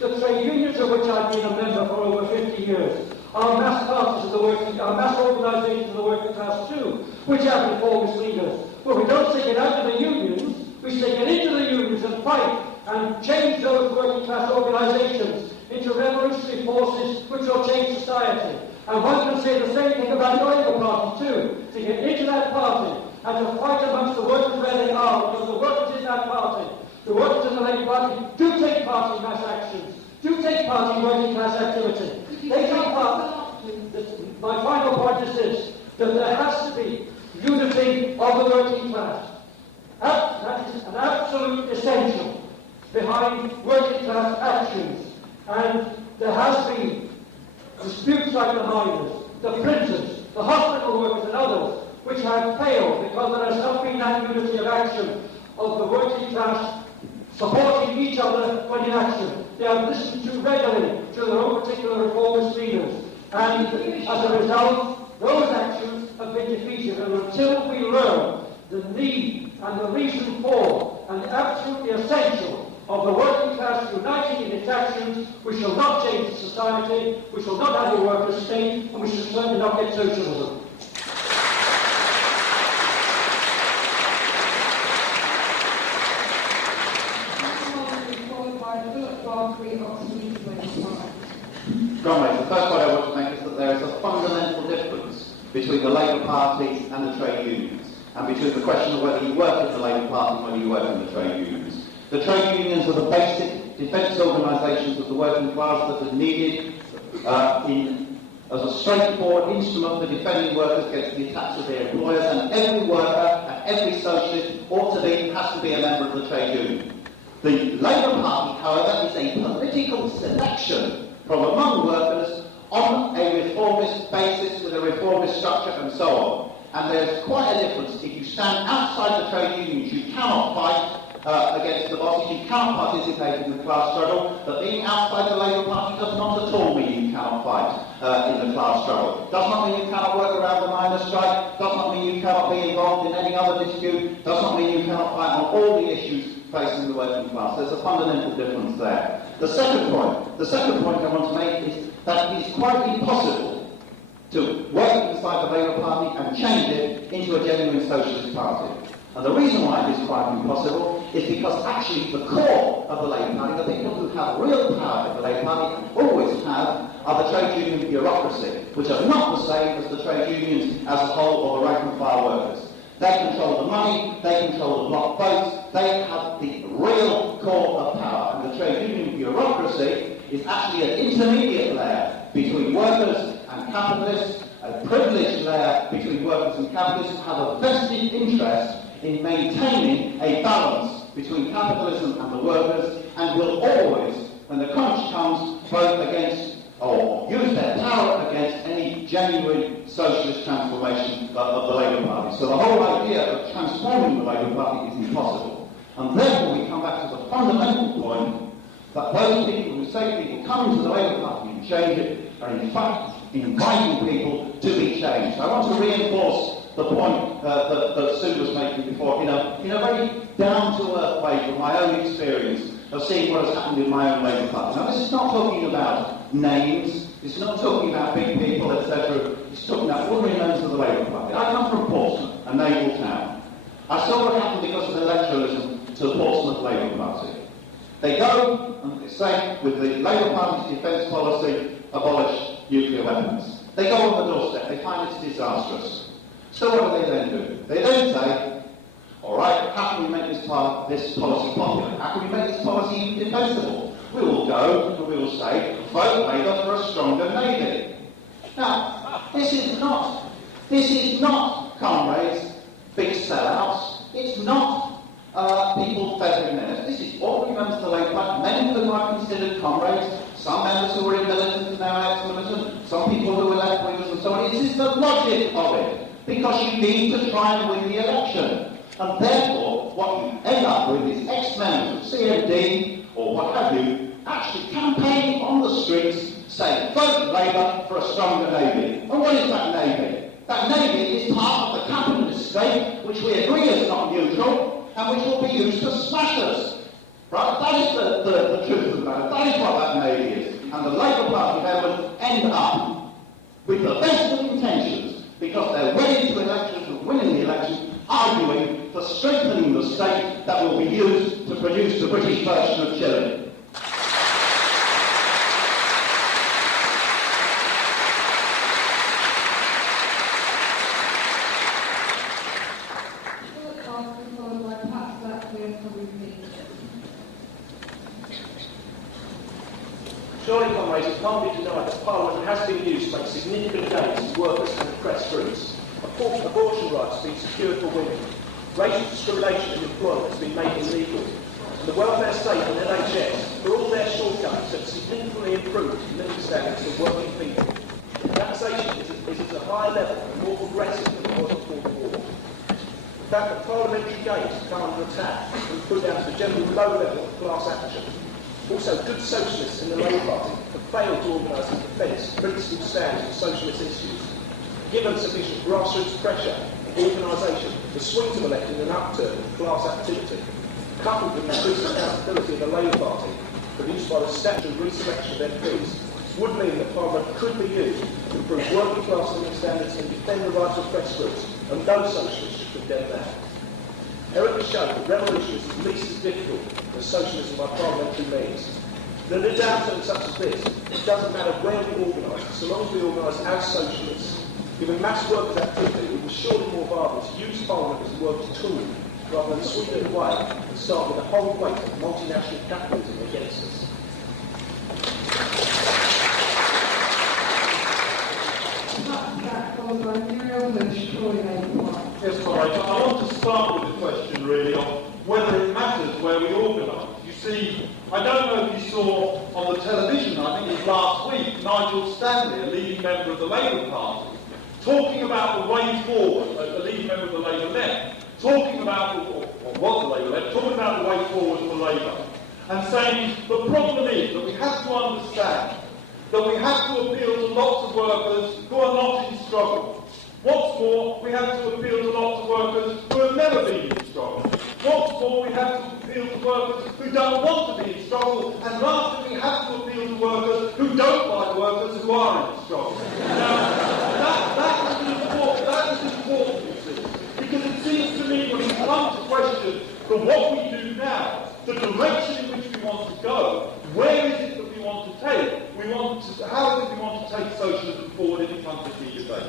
The trade unions of which I've been a member for over 50 years are mass parties of the working, are mass organisations of the working class too, which have reformist leaders. But we don't stick it out of the unions, we stick it into the unions and fight and change those working class organisations into revolutionary forces which will change society. And one can say the same thing about the Labour Party too, to get into that party and to fight amongst the workers where they are, because the workers in that party, the workers in the Labour Party, do take part in mass actions, do take part in working class activity. They take part. My final point is this, that there has to be unity of the working class. That is an absolute essential behind working class actions. And there has been disputes like the miners, the printers, the hospital workers and others, which have failed because there has not been that unity of action of the working class supporting each other when in action. They are listened to regularly to their own particular reformist leaders. And as a result, those actions have been defeated. And until we learn the need and the reason for and the absolutely essential of the working class uniting in its actions, we shall not change society, we shall not have a workers' state, and we shall certainly not get socialism. Comrades, the first point I want to make is that there is a fundamental difference between the Labour Party and the trade unions, and between the question of whether you work in the Labour Party and whether you work in the trade unions. The trade unions are the basic defence organisations of the working class that are needed as a straightforward instrument for defending workers against the attacks of their employers, and every worker and every socialist has to be a member of the trade union. The Labour Party, however, is a political selection from among workers on a reformist basis with a reformist structure and so on. And there's quite a difference. If you stand outside the trade unions, you cannot fight against the bosses, you cannot participate in the class struggle, but being outside the Labour Party does not at all mean you cannot fight in the class struggle. Does not mean you cannot work around the miners' strike, does not mean you cannot be involved in any other dispute, does not mean you cannot fight on all the issues facing the working class. There's a fundamental difference there. The second point I want to make is that it is quite impossible to work inside the Labour Party and change it into a genuine socialist party. And the reason why it is quite impossible is because actually the core of the Labour Party, the people who have real power in the Labour Party and always have, are the trade union bureaucracy, which are not the same as the trade unions as a whole or the rank and file workers. They control the money, they control the block votes, they have the real core of power. And the trade union bureaucracy is actually an intermediate layer between workers and capitalists, a privileged layer between workers and capitalists who have a vested interest in maintaining a balance between capitalism and the workers, and will always, when the crunch comes, vote against or use their power against any genuine socialist transformation of the Labour Party. So the whole idea of transforming the Labour Party is impossible. And therefore we come back to the fundamental point that those people who say people come into the Labour Party and change it are in fact inviting people to be changed. I want to reinforce the point that Sue was making before in a very down-to-earth way from my own experience of seeing what has happened in my own Labour Party. Now this is not talking about names, it's not talking about big people, etc. It's talking about ordinary members of the Labour Party. I come from Portsmouth, a naval town. I saw what happened because of electoralism to the Portsmouth Labour Party. They go and they say, with the Labour Party's defence policy, abolish nuclear weapons. They go on the doorstep, they find it's disastrous. So what do they then do? They then say, all right, how can we make this policy popular? How can we make this policy even defensible? We will go and we will say, vote Labour for a stronger Navy. Now, this is not, comrades, big sellouts. It's not people feathering theirs. This is ordinary members of the Labour Party, many of them are considered comrades, some members who were in militant and now ex-militant, some people who were left-wingers and so on. This is the logic of it, because you need to try and win the election. And therefore, what you end up with is ex-members of CMD, or what have you, actually campaigning on the streets, saying, vote Labour for a stronger Navy. And what is that Navy? That Navy is part of the capitalist state, which we agree is not neutral, and which will be used to smash us. Right? That is the truth of the matter. That is what that Navy is. And the Labour Party members end up with the best of intentions, because they're ready to elections and winning the election, arguing for strengthening the state that will be used to produce the British version of Chile. Surely, comrades, it can't be denied that Parliament has been used to make significant gains in workers and oppressed groups. Abortion rights have been secured for women. Racial discrimination in employment has been made illegal. And the welfare state and NHS, for all their shortcomings, have significantly improved living standards for working people. Taxation is at a higher level and more progressive than it was before the war. The fact that parliamentary gains have come under attack and put down to the general low level of class action. Also, good socialists in the Labour Party have failed to organise and defence principled stands for socialist issues. Given sufficient grassroots pressure and organisation, the swing to electing an upturn in class activity, coupled with increased accountability of the Labour Party, produced by the statutory reselection of MPs, would mean that Parliament could be used to improve working class living standards and defend the rights of oppressed groups, and no socialists should condemn that. Eric has shown that revolution is at least as difficult as socialism by parliamentary means. But in a downturn such as this, it doesn't matter where we organise, so long as we organise as socialists. Given mass workers' activity, it would be surely more viable to use Parliament as a workers' tool, rather than sweep it away and start with the whole weight of multinational capitalism against us. Yes, Corey, I want to start with the question really of whether it matters where we organise. You see, I don't know if you saw on the television, I think it was last week, Nigel Stanley, a leading member of the Labour Party, talking about the way forward, a leading member of the Labour left, talking about, or was the Labour left, talking about the way forward for Labour, and saying the problem is that we have to understand that we have to appeal to lots of workers who are not in struggle. What's more, we have to appeal to lots of workers who have never been in struggle. What's more, we have to appeal to workers who don't want to be in struggle. And lastly, we have to appeal to workers who don't like workers who are in struggle. Now, that is important, you see. Because it seems to me when we come to question for what we do now, the direction in which we want to go, where is it that we want to take? How is it we want to take socialism forward if it comes to key debate?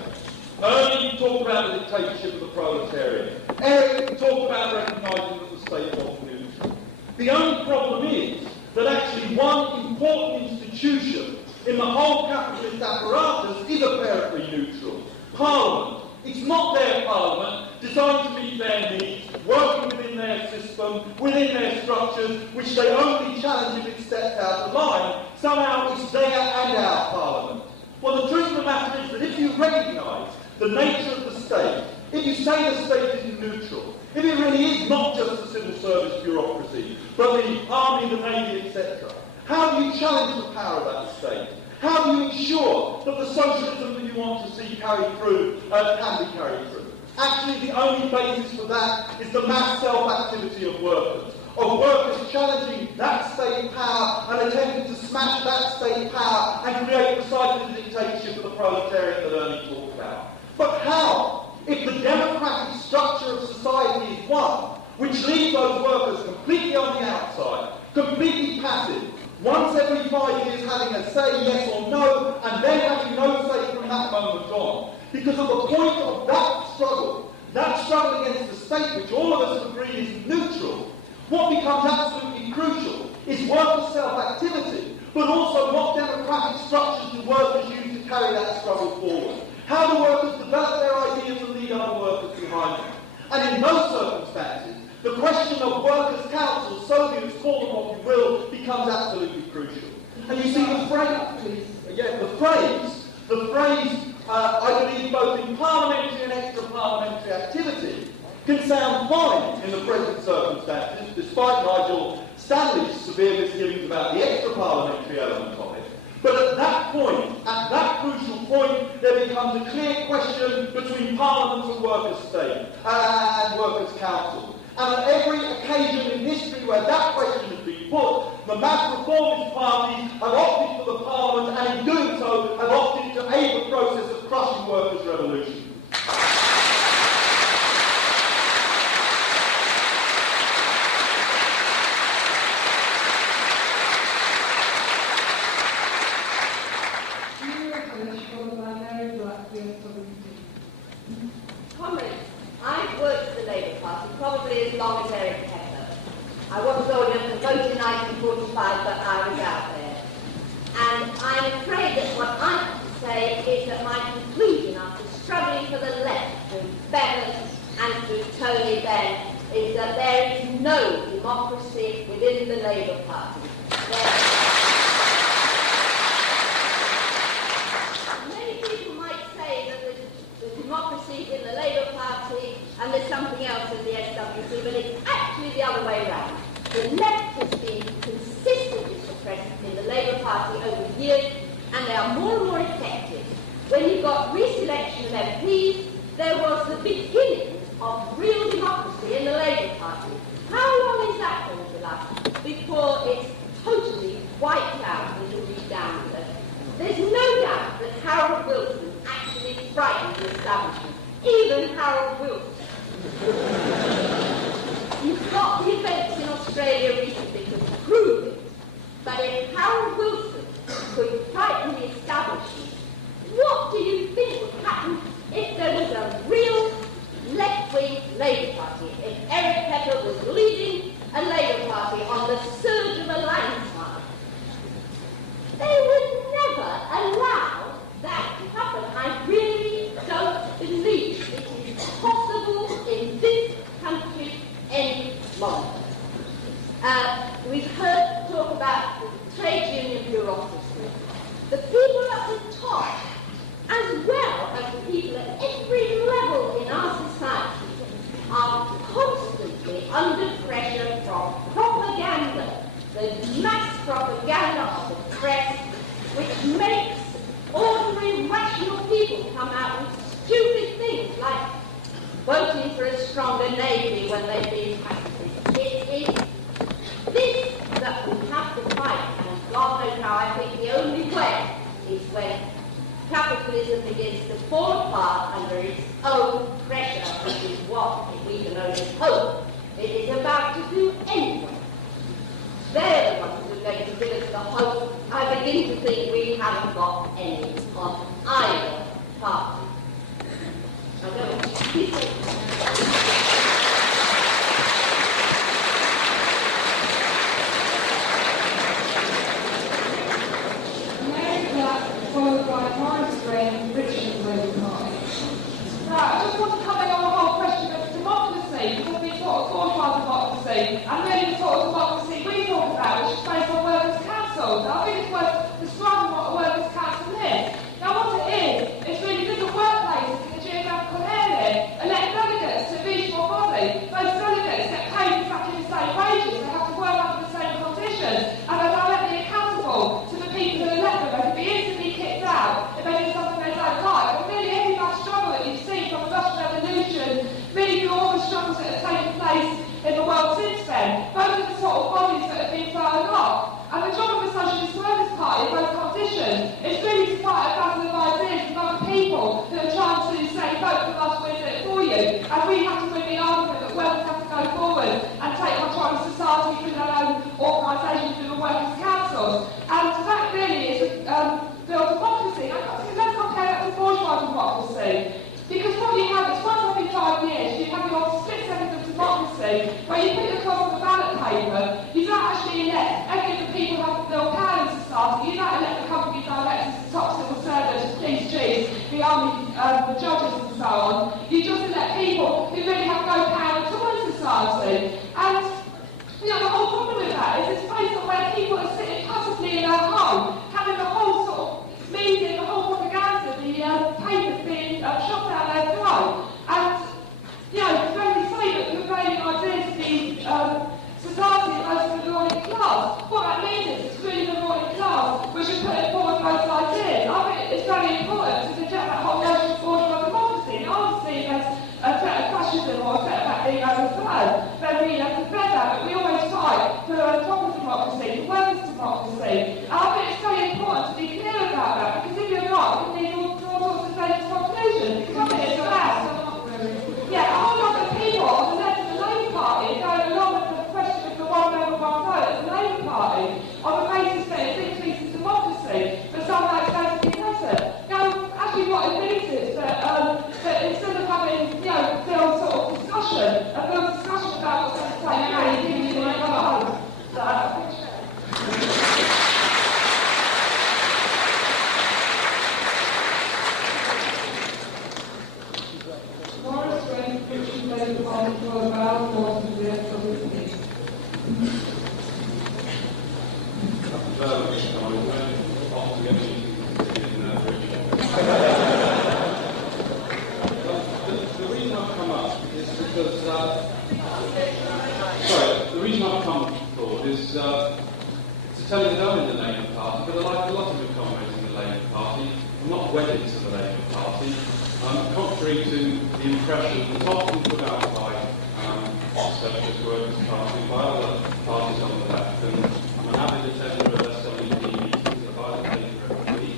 Earlier you talked about the dictatorship of the proletariat. Eric, you talked about recognising that the state was neutral. The only problem is that actually one important institution in the whole capitalist apparatus is apparently neutral. Parliament. It's not their parliament, designed to meet their needs, working within their system, within their structures, which they only challenge if it steps out of line. Somehow it's their and our parliament. Well, the truth of the matter is that if you recognise the nature of the state, if you say the state is neutral, if it really is not just the civil service bureaucracy, but the army, the navy, etc., how do you challenge the power of that state? How do you ensure that the socialism that you want to see carried through can be carried through? Actually, the only basis for that is the mass self-activity of workers challenging that state power and attempting to smash that state power and create precisely the dictatorship of the proletariat that Ernie talked about. But how? If the democratic structure of society is one which leaves those workers completely on the outside, completely passive, once every 5 years having a say yes or no, and then having no say from that moment on. Because at the point of that struggle against the state, which all of us agree is neutral, what becomes absolutely crucial is workers' self-activity, but also what democratic structures do workers use to carry that struggle forward. How do workers develop their ideas and lead other workers behind them? And in those circumstances, the question of workers' councils, Soviets, call them what you will, becomes absolutely crucial. And you see the phrase, I believe both in parliamentary and extra-parliamentary activity, can sound fine in the present circumstances, despite Nigel Stanley's severe misgivings about the extra-parliamentary element of it. But at that point, at that crucial point, there becomes a clear question between Parliament and workers' state and workers' council. And at every occasion in history where that question has been put, the mass reformist parties have opted for the Parliament, and in doing so have opted to aid the process of crushing workers' revolution. Comrades, I've worked for the Labour Party probably as long as Eric Heffer. I wasn't old enough to vote in 1945, but I was out there. And I'm afraid that what I have to say is that my conclusion after struggling for the left through Bevan and through Tony Benn is that there is no democracy within the Labour Party. Many people might say that there's democracy in the Labour Party and there's something else in the SWC, but it's actually the other way around. The left has been consistently suppressed in the Labour Party over years, and they are more and more effective. When you got re-selection of MPs, there was the beginning of real democracy in the Labour Party. How long is that going to last before it's totally wiped out and will be down to? There's no doubt that Harold Wilson actually frightened the establishment. Even Harold Wilson. You've got the events in Australia recently to prove it. But if Harold Wilson could frighten the establishment, what do you think would happen if there was a real left-wing Labour Party? If Eric Heffer was leading a Labour Party on the surge of a landslide? They would never allow that to happen. I really don't believe it is possible in this country any longer. We've heard talk about the trade union bureaucracy. The people at the top, as well as the people at every level in our society, are constantly under pressure from propaganda, the mass propaganda of the press, which makes ordinary, rational people come out with stupid things like voting for a stronger navy when they've been pacifist. It is this that we have to fight, and God knows how. I think the only way is when capitalism begins to fall apart under its own pressure, which is what we can only hope It is about to do anything. They're the ones who are going to give us the hope. I begin to think we haven't got any on either party. I don't followed by Morris Graham, Richard Labour Party. Now, I just want to come in on the whole question of democracy, because we sort of talk about democracy, and really the sort of democracy we talk about, which is based on workers' councils. Now, I think it's worth describing what a workers' council is. Now, what it is, it's really different workplaces in the geographical area, elect delegates to a regional body. Those delegates get paid exactly the same wages, they have to work under the same conditions, and they're directly accountable to the people who elect them. They can be instantly kicked out if they do something they don't like. But really, every bad struggle that you've seen from the Russian Revolution, really through all the struggles that have taken place in the world since then, those are the sort of bodies that have been thrown off. And the job of the Socialist Workers' Party, both conditions, is really to fight a battle of ideas with other people who are trying to say, vote for us, we'll do it for you. And we have to win the argument that workers have to go forward and take control of society through their own organisation, through the workers' councils. And that really is build democracy. Let's compare that to bourgeois democracy. Because what you have is once every 5 years, you have your split second of democracy, where you put your cross on the ballot paper, you don't actually elect any of the people who have no power in society, you don't elect the company directors, the top civil servants, the police chiefs, the army, the judges and so on. You just elect people who really have no power at all in society. And the whole problem with that is it's based on where people are sitting passively in their home, having the whole sort of media, the whole propaganda, the papers being shot down their throat. And, when we say that the prevailing ideas of the society is most of the ruling class, what that means is it's really the ruling class which is putting forward those ideas. I think it's very important to reject that whole notion of bourgeois democracy. And obviously there's a threat of fascism or a threat of that being overthrown. Then we compare that, but we always fight for a proper democracy, for workers' democracy. And I think it's very important to be clear about that, because if you're not, you can lead all sorts of dangerous conclusions. Because I think it's allowed. Yeah, a whole lot of people on the left of the Labour Party are going along with the question of the one member, one vote of the Labour Party on the basis that it increases democracy, but somehow it's going to be better. Now, actually what it means is that instead of having, real sort of discussion, a real discussion about what's going to take place, you think you might go home. So, I think Morris Graham, Richard Labour Party for about more than the Electoralism. The reason I've come up is because, the reason I've come forward is to tell you that I'm in the Labour Party, but like a lot of the comrades in the Labour Party, I'm not wedded to the Labour Party. Contrary to the impression that's often put out by the Socialist Workers' Party, by other parties on the left, and I'm an avid attender of SWP meetings, I buy the paper every week.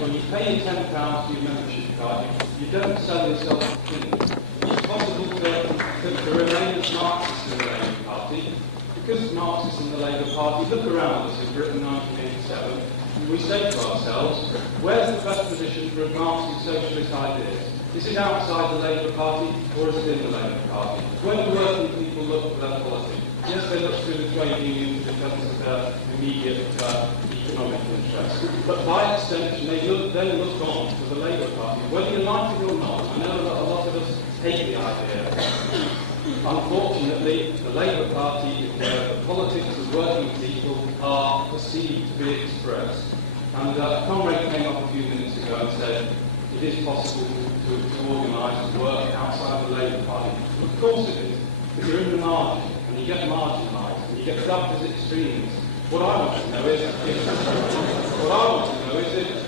When you pay your £10 for your membership card, you don't sell yourself to things. It's possible to remain as Marxists in the Labour Party, because Marxists in the Labour Party look around us in Britain 1987, and we say to ourselves, where's the best position for advancing socialist ideas? Is it outside the Labour Party, or is it in the Labour Party? When do working people look for their policy? Yes, they look through the trade unions because of their immediate economic interests. But by extension, they then look on to the Labour Party. Whether you like it or not, I know that a lot of us hate the idea. Unfortunately, the Labour Party, where the politics of working people are perceived to be expressed. And a comrade came up a few minutes ago and said, it is possible to organise and work outside the Labour Party. Of course it is. If you're in the margin, and you get marginalised, and you get dubbed as extremists, what I want to know is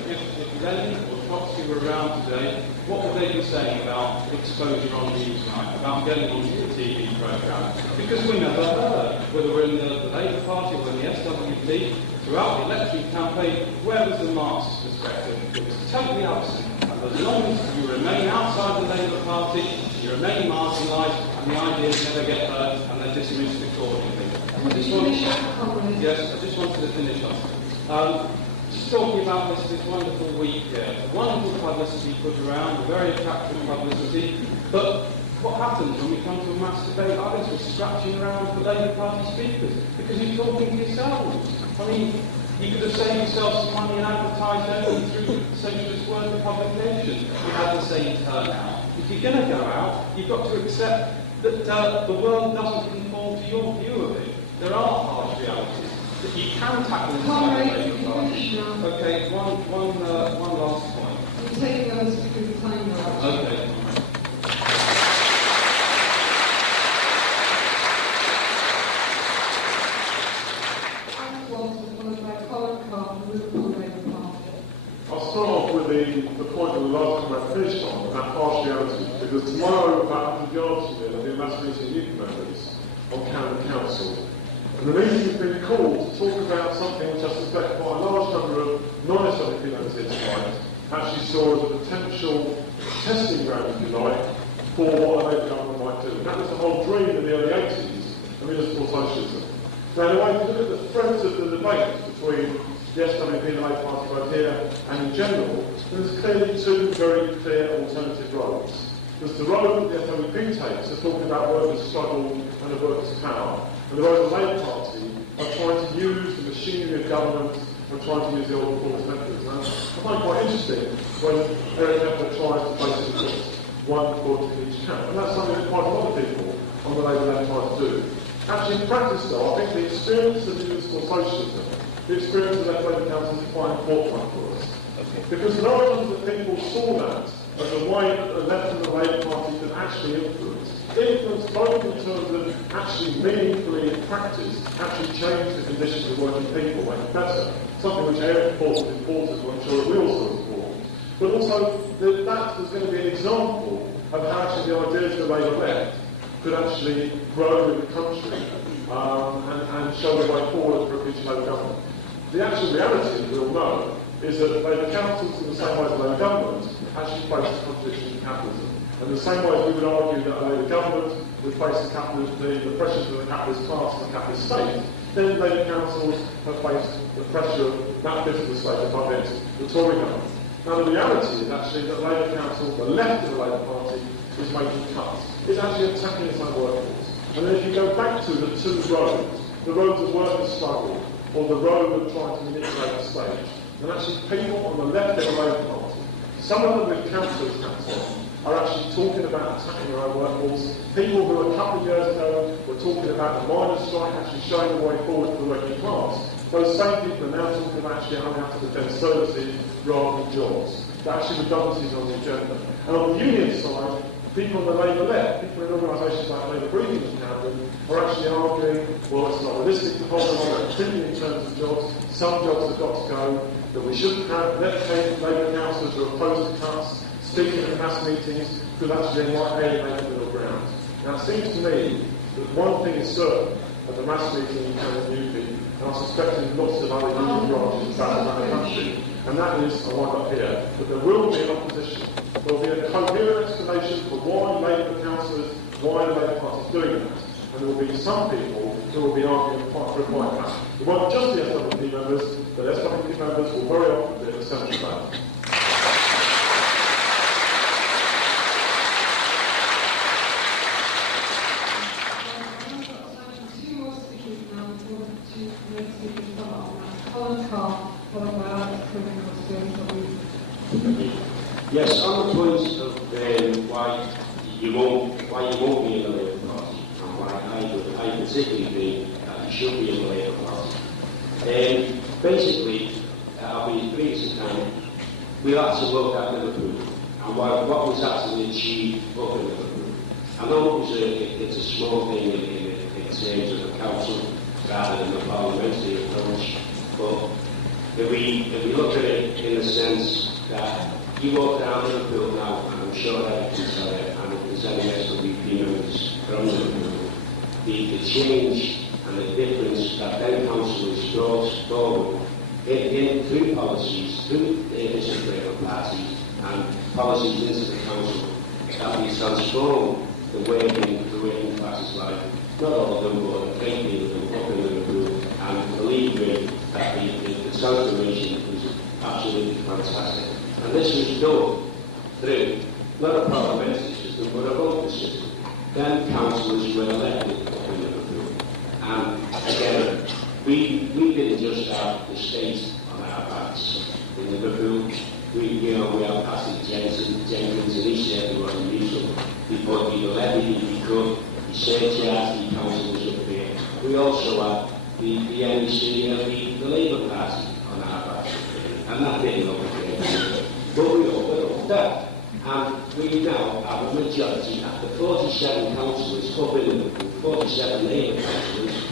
if Lenin or Trotsky were around today, what would they be saying about exposure on Newsnight, about getting onto the TV programme? Because we never heard, whether we're in the Labour Party or in the SWP, throughout the election campaign, where was the Marxist perspective? It was totally absent. And as long as you remain outside the Labour Party, You remain marginalised, and the ideas never get heard, and they're dismissed accordingly. I just wanted to finish off. Just talking about this wonderful week here. Wonderful publicity put around, very attractive publicity, but what happens when we come to a mass debate like this? We're scratching around for Labour Party speakers because you're talking to yourselves. I mean, you could have saved yourself some money and advertised only through Socialist worker publications. We had the same turnout. If you're going to go out, you've got to accept that the world doesn't conform to your view of it. There are harsh realities that you can tackle inside the Labour Party. Okay, one last point. We're taking those because of time now. Okay. I'll start off with the point that the last time I finished on, that partiality, because tomorrow, about 100 yards from here, there'll be a mass meeting of youth members on Camden Council. And the meeting has been called to talk about something which I suspect quite a large number of non-Islamic members here tonight actually saw as a potential testing ground, if you like, for what a Labour government might do. And that was the whole dream in the early 80s of municipal socialism. Now, in a way, if you look at the threads of the debate between the SWP and the Labour Party both here and in general, there's clearly two very clear alternative roads. There's the road that the SWP takes of talking about workers' struggle and the workers' power, and the road of the Labour Party are trying to use the machinery of government and trying to use the old performance methods. Now, I find it quite interesting when Eric Heffer tries to basically put one foot in each camp, and that's something that quite a lot of people on the Labour left try to do. Actually, in practice, though, I think the experience of municipal socialism, the experience of that Labour Council is quite important one for us. Okay. Because the origins that people saw that as a way that the left and the Labour Party could actually influence both in terms of actually meaningfully in practice, actually change the conditions of working people, make it better. Something which Eric thought was important, I'm sure we also thought was important. But also that was going to be an example of how actually the ideas of the Labour left could actually grow in the country and show the way forward for a future Labour government. The actual reality, we all know, is that Labour councils, in the same way as Labour government, actually face the contradiction of capitalism. And the same way as we would argue that a Labour government would face the pressures of the capitalist class and the capitalist state, then Labour councils have faced the pressure of that bit of the state above it, the Tory government. Now the reality is actually that Labour council, the left of the Labour Party, is making cuts. It's actually attacking its own workforce. And then if you go back to the two roads, the roads of workers' struggle, or the road of trying to manipulate the state, then actually people on the left of the Labour Party, some of them with councillors' hats on, are actually talking about attacking their own workforce. People who a couple of years ago were talking about the miners' strike actually showing the way forward for the working class. Those same people are now talking about actually having to defend services rather than jobs. There are actually redundancies on the agenda. And on the union side, people on the Labour left, people in organisations like Labour Breathing in Camden, are actually arguing, well, it's not realistic to hold on, particularly in terms of jobs. Some jobs have got to go, that we shouldn't have left Labour councillors who are opposed to cuts, speaking at mass meetings, because actually they might alienate the middle ground. Now it seems to me that one thing is certain at the mass meeting in Camden Newby, and I suspect in lots of other union branches around the country, and that is, I wind up here, that there will be an opposition. There will be a coherent explanation for why Labour councillors, why the Labour Party is doing that. And there will be some people who will be arguing for a fight back. It won't just be SWP members, but SWP members will very often be at the centre of that. Yes, on the point of why you won't be in the Labour Party, and why I particularly think that you should be in the Labour Party. Basically, I'll be brief as I can. We had to look at Liverpool and what was actually achieved up in Liverpool. I know it's a small thing in terms of the council rather than the parliamentary approach, but if we look at it in the sense that you walk down Liverpool now, and I'm sure that you can tell it, and if there's any SWP members from Liverpool, the change and the difference that then councillors brought forward through policies, through the different parties, and policies into the council that we transform the working classes' life. Not all of them, but a great deal of them up in Liverpool, and believe me that the transformation was absolutely fantastic. And this was done through not a parliamentary system, but a voting system. Then councillors were elected up in Liverpool. And again, we didn't just have the state on our backs in Liverpool. We have Patrick Jenkins and each and everyone in Newcastle. We put the levy, we could, the CHRC councillors up there. We also had the NEC, the Labour Party on our backs. And that didn't look great. But we overlooked that. And we now have a majority after 47 councillors up in Liverpool, 47 Labour councillors,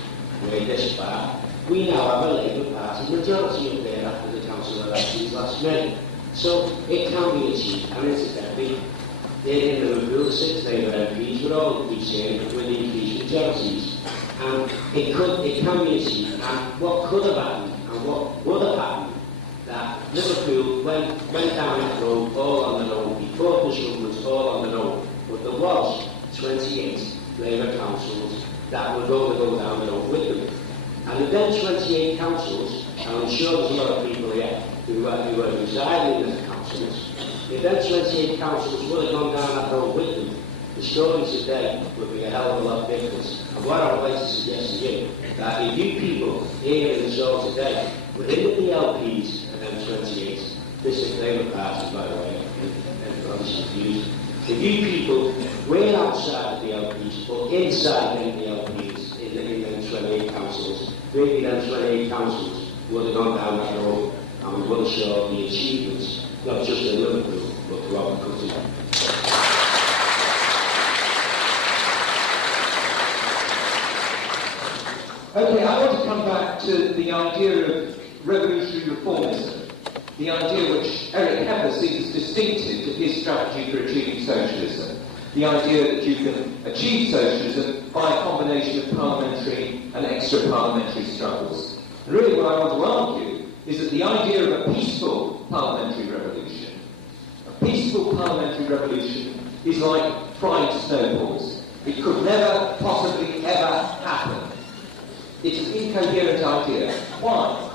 made this far. We now have a Labour Party majority up there after the council elections last May. So it can be achieved, and incidentally, in Liverpool, 6 Labour MPs were all concerned with increased majorities. And it can be achieved, and what could have happened, and what would have happened, that Liverpool went down that road all on their own, before Bush government all on their own, but there was 28 Labour councils that were going to go down the road with them. And then 28 councils, and I'm sure there's a lot of people here who were residing in the councils, if then 28 councils would have gone down that road with them, the story today would be a hell of a lot different. And what I would like to suggest to you, that if you people here in the show today, within the LPs and then 28, this is Labour Party, by the way, and obviously confused. If you people were outside of the LPs, or inside the LPs in the 28 councils, maybe then 28 councils would have gone down that road and we would have shown the achievements, not just in Liverpool, but throughout the country. Okay, I want to come back to the idea of revolutionary reformism, the idea which Eric Heffer sees as distinctive of his strategy for achieving socialism, the idea that you can achieve socialism by a combination of parliamentary and extra-parliamentary struggles. And really what I want to argue is that the idea of a peaceful parliamentary revolution, is like frying snowballs. It could never possibly ever happen. It's an incoherent idea. Why?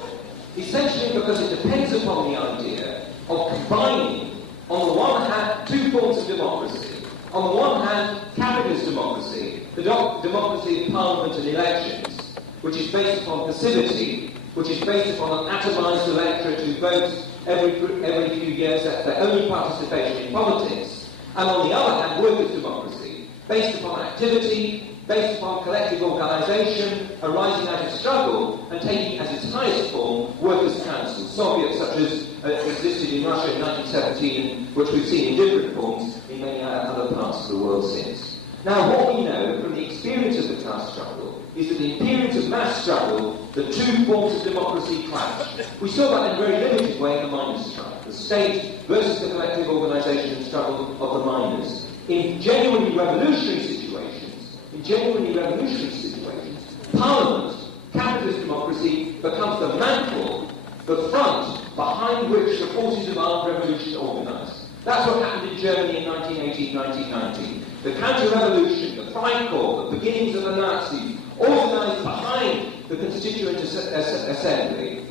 Essentially because it depends upon the idea of combining, on the one hand, two forms of democracy. On the one hand, capitalist democracy, the democracy of parliament and elections, which is based upon passivity, which is based upon an atomised electorate who votes every few years. That's their only participation in politics. And on the other hand, workers' democracy, based upon activity, based upon collective organisation, arising out of struggle, and taking as its highest form workers' councils, Soviets such as existed in Russia in 1917, which we've seen in different forms in many other parts of the world since. Now, what we know from the experience of the class struggle is that in periods of mass struggle, the two forms of democracy clash. We saw that in a very limited way in the miners' strike, the state versus the collective organisation and struggle of the miners. In genuinely revolutionary situations, Parliament, capitalist democracy, becomes the mantle, the front behind which the forces of armed revolution organise. That's what happened in Germany in 1918-1919. The counter-revolution, the Freikorps, the beginnings of the Nazis, organised behind the Constituent Assembly.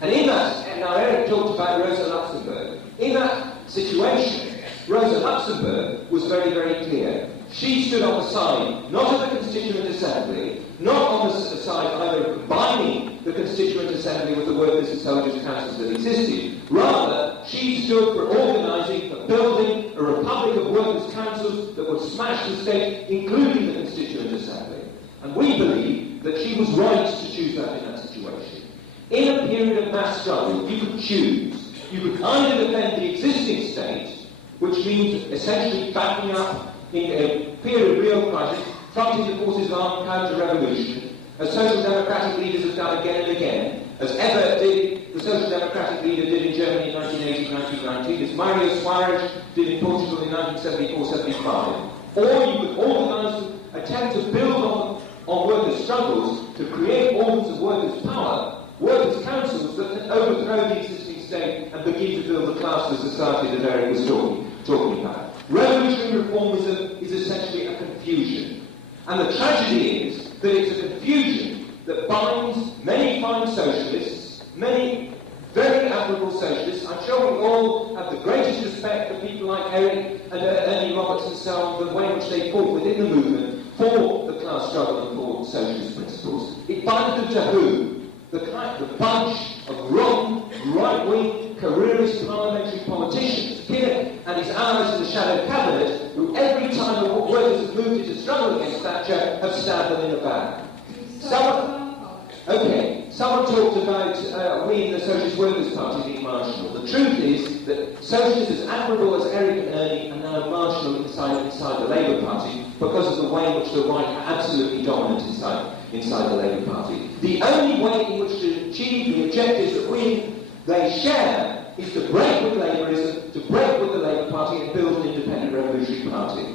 And in that, and now Eric talked about Rosa Luxemburg, in that situation, Rosa Luxemburg was very, very clear. She stood on the side, not of the Constituent Assembly, not on the side either of combining the Constituent Assembly with the workers' and soldiers' councils that existed. Rather, she stood for organising, for building a republic of workers' councils that would smash the state, including the Constituent Assembly. And we believe that she was right to choose that in that situation. In a period of mass struggle, you could choose. You could either defend the existing state, which means essentially backing up in a period of real crisis, fronting the forces of armed counter-revolution, as social democratic leaders have done again and again, as ever did the social democratic leader did in Germany in 1918-1919, as Mario Soares did in Portugal in 1974-75. Or you could organise, attempt to build on workers' struggles to create organs of workers' power, workers' councils that can overthrow the existing state and begin to build the class of society that Eric was talking about. Revolutionary parliamentary reformism is essentially a confusion. And the tragedy is that it's a confusion that binds many fine socialists, many very admirable socialists. I'm sure we all have the greatest respect for people like Eric and Ernie Roberts and so on, the way in which they fought within the movement for the class struggle and for socialist principles. It binds them to who? The bunch of wrong, right-wing, careerist parliamentary politicians, Kinnock and his allies in the shadow cabinet, who every time the workers have moved into struggle against Thatcher have stabbed them in the back. Someone talked about we in the Socialist Workers' Party being marginal. The truth is that socialists as admirable as Eric and Ernie are now marginal inside the Labour Party because of the way in which the right are absolutely dominant inside the Labour Party. The only way in which to achieve the objectives that they share is to break with Laborism, to break with the Labour Party and build an independent revolutionary party.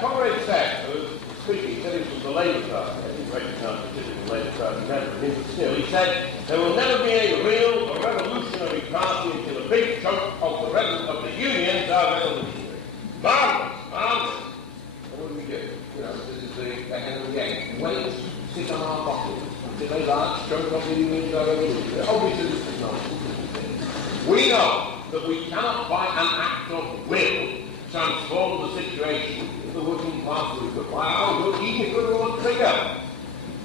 Comrade said, speaking, he said it was the Labour Party. I didn't recognise the typical Labour Party member of him, but still, he said, there will never be a real or revolutionary party until a big chunk of the unions are revolutionary. Marvellous. What do we do? You know, this is the end of the game. Wait, sit on our bottles until a large chunk of the unions are revolutionary. Obviously, this is nonsense. We know that we cannot, by an act of will, transform the situation of the working class movement by our will, even if we're all trigger.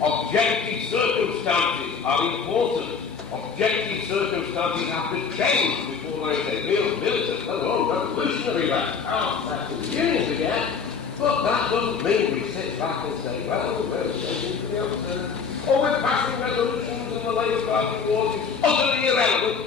Objective circumstances are important. Objective circumstances have to change before there is a real militant, revolutionary back to the unions again. But that doesn't mean we sit back and say, well, we're taking to the upturn. Or we're passing resolutions in the Labour Party wars. It's utterly irrelevant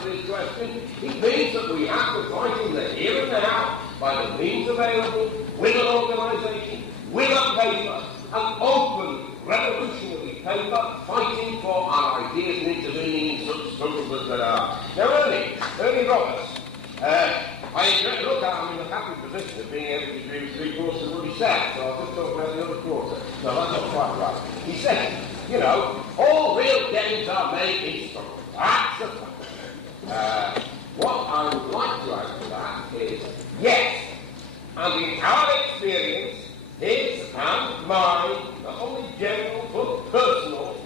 to this question. It means that we have to fight in the here and now by the means available, with an organisation, with a paper, an open, revolutionary paper, fighting for our ideas and intervening in such struggles as there are. Now, Ernie Roberts, I'm in the happy position of being able to agree with three-quarters of what he said, so I'll just talk about the other quarter. No, that's not quite right. He said, all real gains are made in struggle. That's a fact. What I would like to add to that is, yes, and in our experience, his and mine, not only general but personal,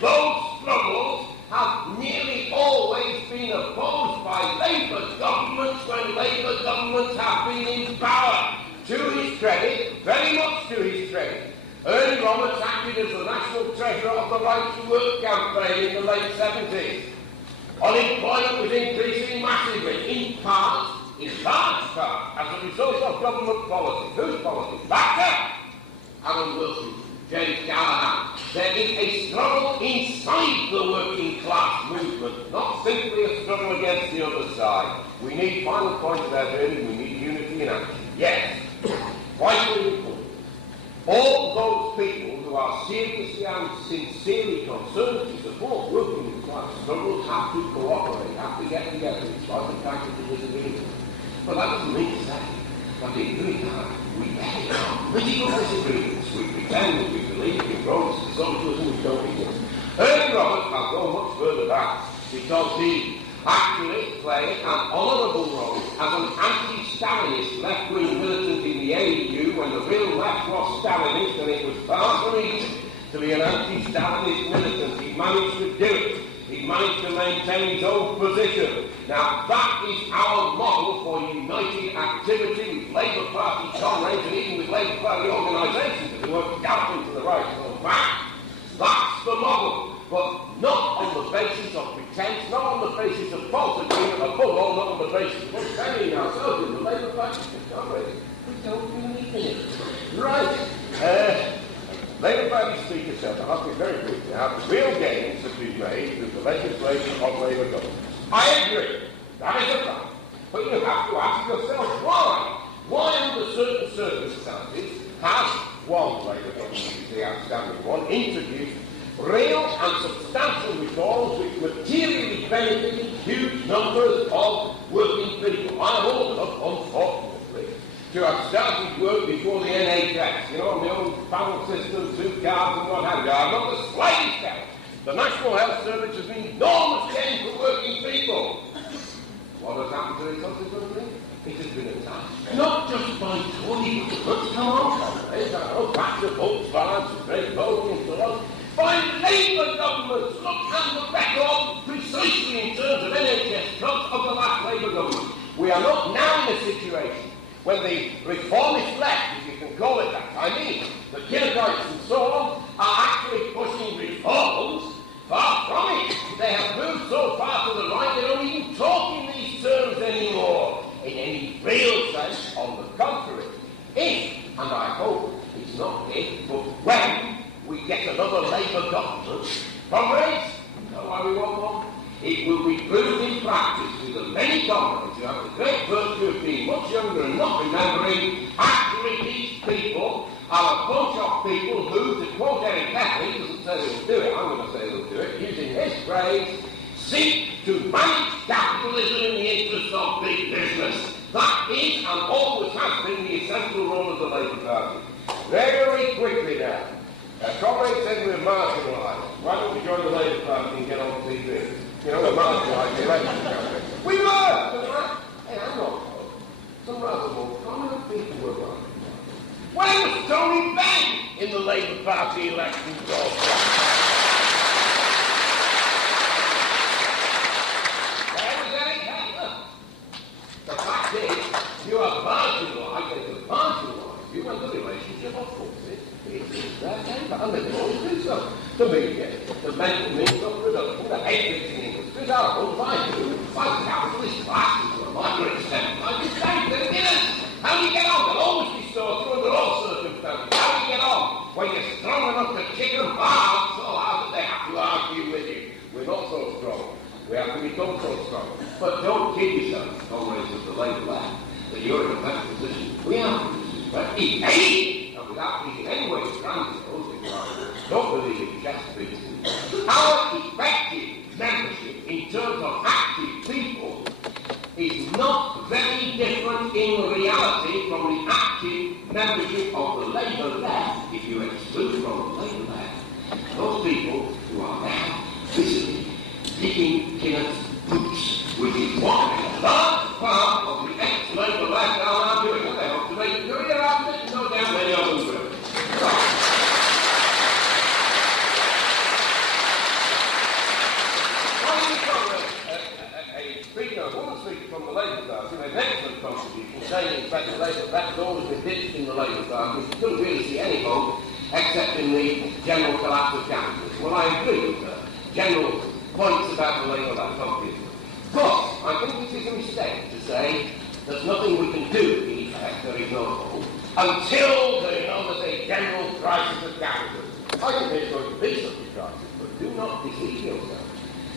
those struggles have nearly always been opposed by Labour governments when Labour governments have been in power. To his credit, very much to his credit, Ernie Roberts acted as the National Treasurer of the Right to Work campaign in the late 70s. Unemployment was increasing massively, in large part, as a result of government policy. Whose policy? Thatcher, Alan Wilson, James Callaghan. There is a struggle inside the working class movement, not simply a struggle against the other side. We need, final point of our journey, we need unity in action. Yes, vitally important. All those people who are seriously and sincerely concerned to support working class struggles have to cooperate, have to get together, in spite of tactical disagreement. But that doesn't mean to say that in doing that, we have political disagreements. We pretend that we believe in growth, socialism, we don't exist. Ernie Roberts has gone much further back because he actually played an honourable role as an anti-Stalinist left-wing militant in the AEU when the real left was Stalinist, and it was far from easy to be an anti-Stalinist militant. He managed to do it. He managed to maintain his own position. Now, that is our model for united activity with Labour Party comrades and even with Labour Party organisations that work galloping to the right and all that. That's the model. But not on the basis of pretense, not on the basis of false agreement, above all, not on the basis of us burying ourselves in the Labour Party comrades. We don't believe in it. Right. Labour Party Speaker said, I have to be very brief now, the real gains have been made with the legislation of Labour government. I agree. That is a fact. But you have to ask yourself why. Why, under certain circumstances, has one Labour government, the outstanding one, introduced real and substantial reforms which materially benefited huge numbers of working people. I'm old enough, unfortunately, to have started work before the NHS, on the old panel system, 2 cards and what have you. I've not the slightest doubt. The National Health Service has been enormous gain for working people. What has happened to it subsequently? It has been attacked, not just by Tory governments, come on, comrades, I know, back to Volkswagen, great voting and so on, by Labour governments. Look at the record precisely in terms of NHS cuts of the last Labour government. We are not now in a situation when the reformist left, if you can call it that, I mean, the Kirkhites and so on, are actually pushing reforms. Far from it. They have moved so far to the right, they don't even talk in these terms anymore, in any real sense. On the contrary, if, and I hope it's not if, but when we get another Labour government, comrades, you know why we want one? It will be proved in practice with the many comrades who have the great virtue of being much younger and not remembering, actually these people are a bunch of people who, to quote Eric Heffer, he doesn't say they'll do it, I'm going to say they'll do it, using his phrase, seek to manage capitalism in the interest of big business. That is and always has been the essential role of the Labour Party. Very quickly now, comrades said we're marginalised. Why don't we join the Labour Party and get on TV? We're marginalised the election campaign. We were! Hey, I'm not told. Some rather more prominent people were marginalised. Where was Tony Benn in the Labour Party election process? Where was Eric Heffer? The fact is, you are marginalised, they could marginalise you when the relationship of forces is their favour, and they always do so. The media, the mental means of production, the hate-fixing industries are owned by who? By the capitalist classes to a minor extent. Like you say, they're winners. How do you get on? They'll always be so through under all circumstances. How do you get on? When you're strong enough to kick them hard, so hard that they have to argue with you. We're not so strong. We have to become so strong. But don't kid yourself, comrades of the Labour left, that you're in a better position. We are in this respect. If anything, and without being in any way grandiose, don't believe in chest beating. Our effective membership in terms of active people is not very different in reality from the active membership of the Labour left, if you exclude from the Labour left those people who are now busily picking Kinnock's boots, which is what a large part of the ex-Labour left are now doing, and they hope to make a career out of it, no doubt many of them will. From the Labour Party, made an excellent contribution, saying in fact the Labour Party has always been ditched in the Labour Party. We couldn't really see any hope except in the general collapse of capitalism. Well, I agree with her. General points about the Labour Party, obviously. But I think it is a mistake to say there's nothing we can do, in effect, there is no hope, until there's a general crisis of capitalism. I think there's going to be such a crisis, but do not deceive yourself.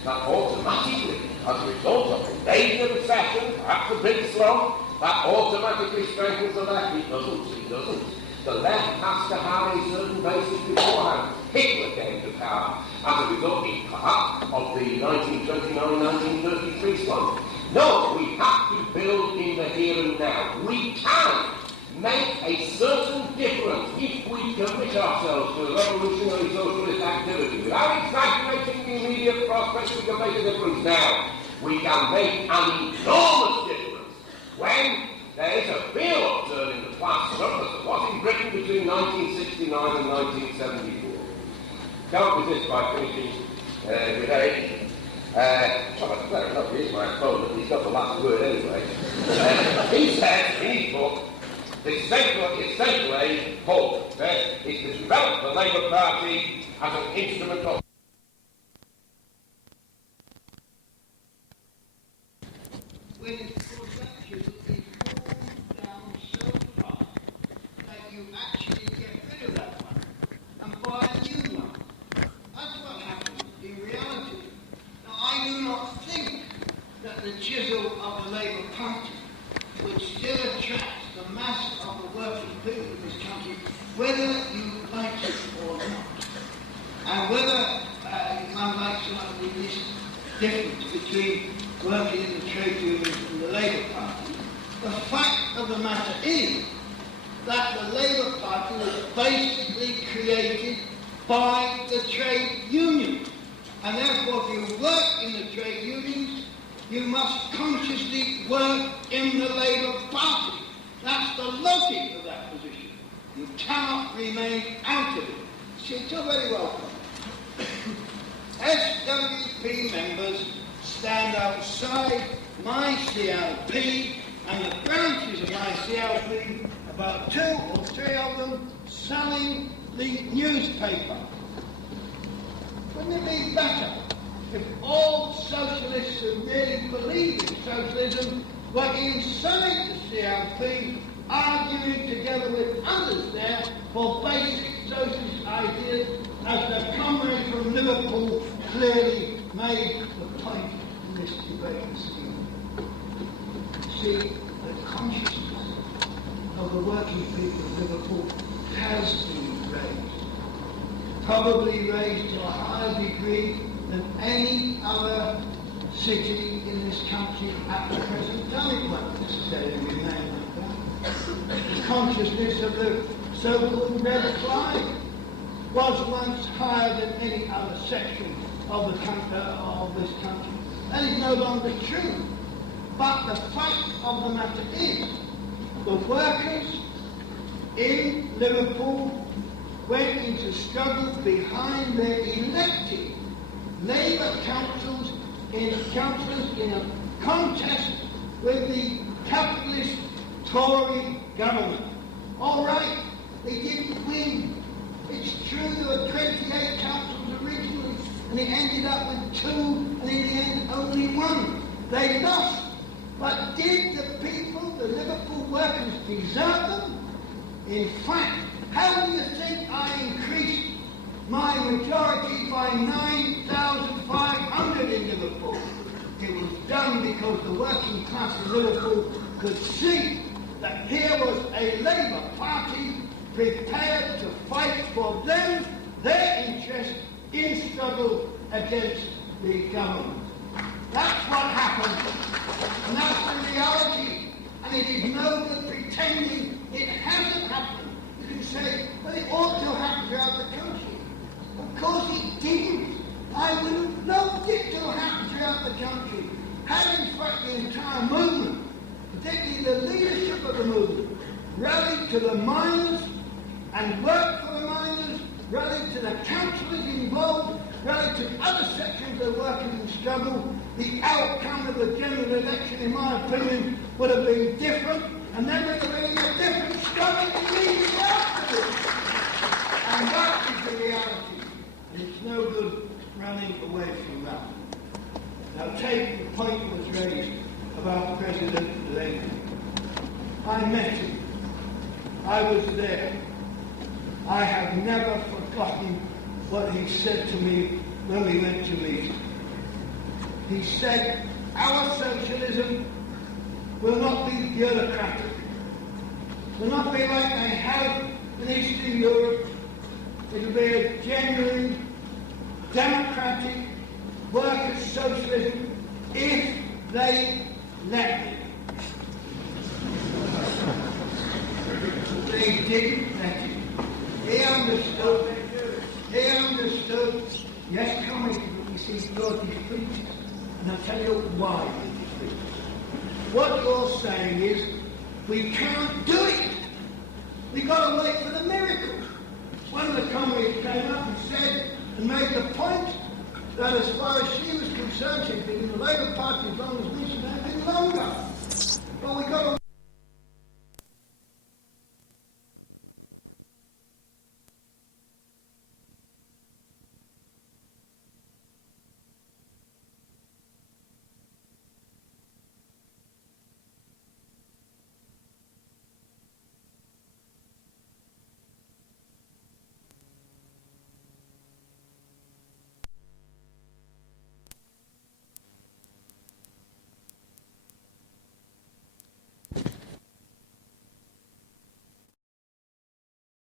That automatically, as a result of a major recession, perhaps a big slump, that automatically strengthens the left. It doesn't. The left has to have a certain basis beforehand. Hitler came to power as a result, in part, of the 1929-1933 slump. No, we have to build in the here and now. We can make a certain difference if we commit ourselves to a revolutionary socialist activity. Without exaggerating the immediate prospects, we can make a difference now. We can make an enormous difference when there is a real upturn in the class struggle as there was in Britain between 1969 and 1974. Can't resist by finishing with Eric. Well, fair enough, he is my opponent, he's got the last word anyway. He said in his book, the essential aim, hope, is to develop the Labour Party as an instrument of... When it goes back, you be pulled down so far that you actually get rid of that one and buy a new one. That's what happens in reality. Now, I do not think that the chisel of the Labour Party would still attract the mass of the working people in this country, whether you like it or not. And whether difference between working in the trade unions and the Labour Party. The fact of the matter is that the Labour Party was basically created by the trade unions. And therefore, if you work in the trade unions, you must consciously work in the Labour Party. That's the logic of that position. You cannot remain out of it. See, it's all very welcome. SWP members stand outside my CLP and the branches of my CLP, about 2 or 3 of them, selling the newspaper. Wouldn't it be better if all socialists who really believe in socialism were inside the CLP, arguing together with others there for basic socialist ideas, as the comrade from Liverpool clearly made the point in this debate this evening. See, the consciousness of the working people of Liverpool has been raised, probably raised to a higher degree than any other city in this country at the present time. It won't necessarily remain like that. The consciousness of the so-called Red Flag was once higher than any other section of the of this country. That is no longer true. But the fact of the matter is, the workers in Liverpool went into struggle behind their elected Labour councillors in a contest with the capitalist Tory government. All right, they didn't win. It's true there were 28 councils originally, and it ended up with 2, and in the end only 1. They lost. But did the people, the Liverpool workers, deserve them? In fact, how do you think I increased my majority by 9,500 in Liverpool? It was done because the working class in Liverpool could see that here was a Labour Party prepared to fight for them, their interest in struggle against the government. That's what happened, and that's the reality, and it is no good pretending it hasn't happened. You can say, well, it ought to have happened throughout the country. Of course it didn't. I would have loved it to have happened throughout the country, had in fact the entire movement, particularly the leadership of the movement, rallied to the miners and worked for the miners, rallied to the councillors involved, rallied to other sections of workers in struggle. The outcome of the general election, in my opinion, would have been different, and then would have been a different struggle immediately afterwards. And that is the reality. And it's no good running away from that. Now take the point that was raised about President Labour. I met him. I was there. I have never forgotten what he said to me when we went to meet him. He said, our socialism will not be bureaucratic. Will not be like they have in Eastern Europe. It will be a genuine, democratic, workers' socialism if they let it. They didn't let it. He understood. Yes, coming, you see, you're defeated. And I'll tell you why you're defeated. What you're saying is, we can't do it. We've got to wait for the miracle. One of the comrades came up and said, and made the point, that as far as she was concerned, she'd been in the Labour Party as long as we should have been longer. But we've got to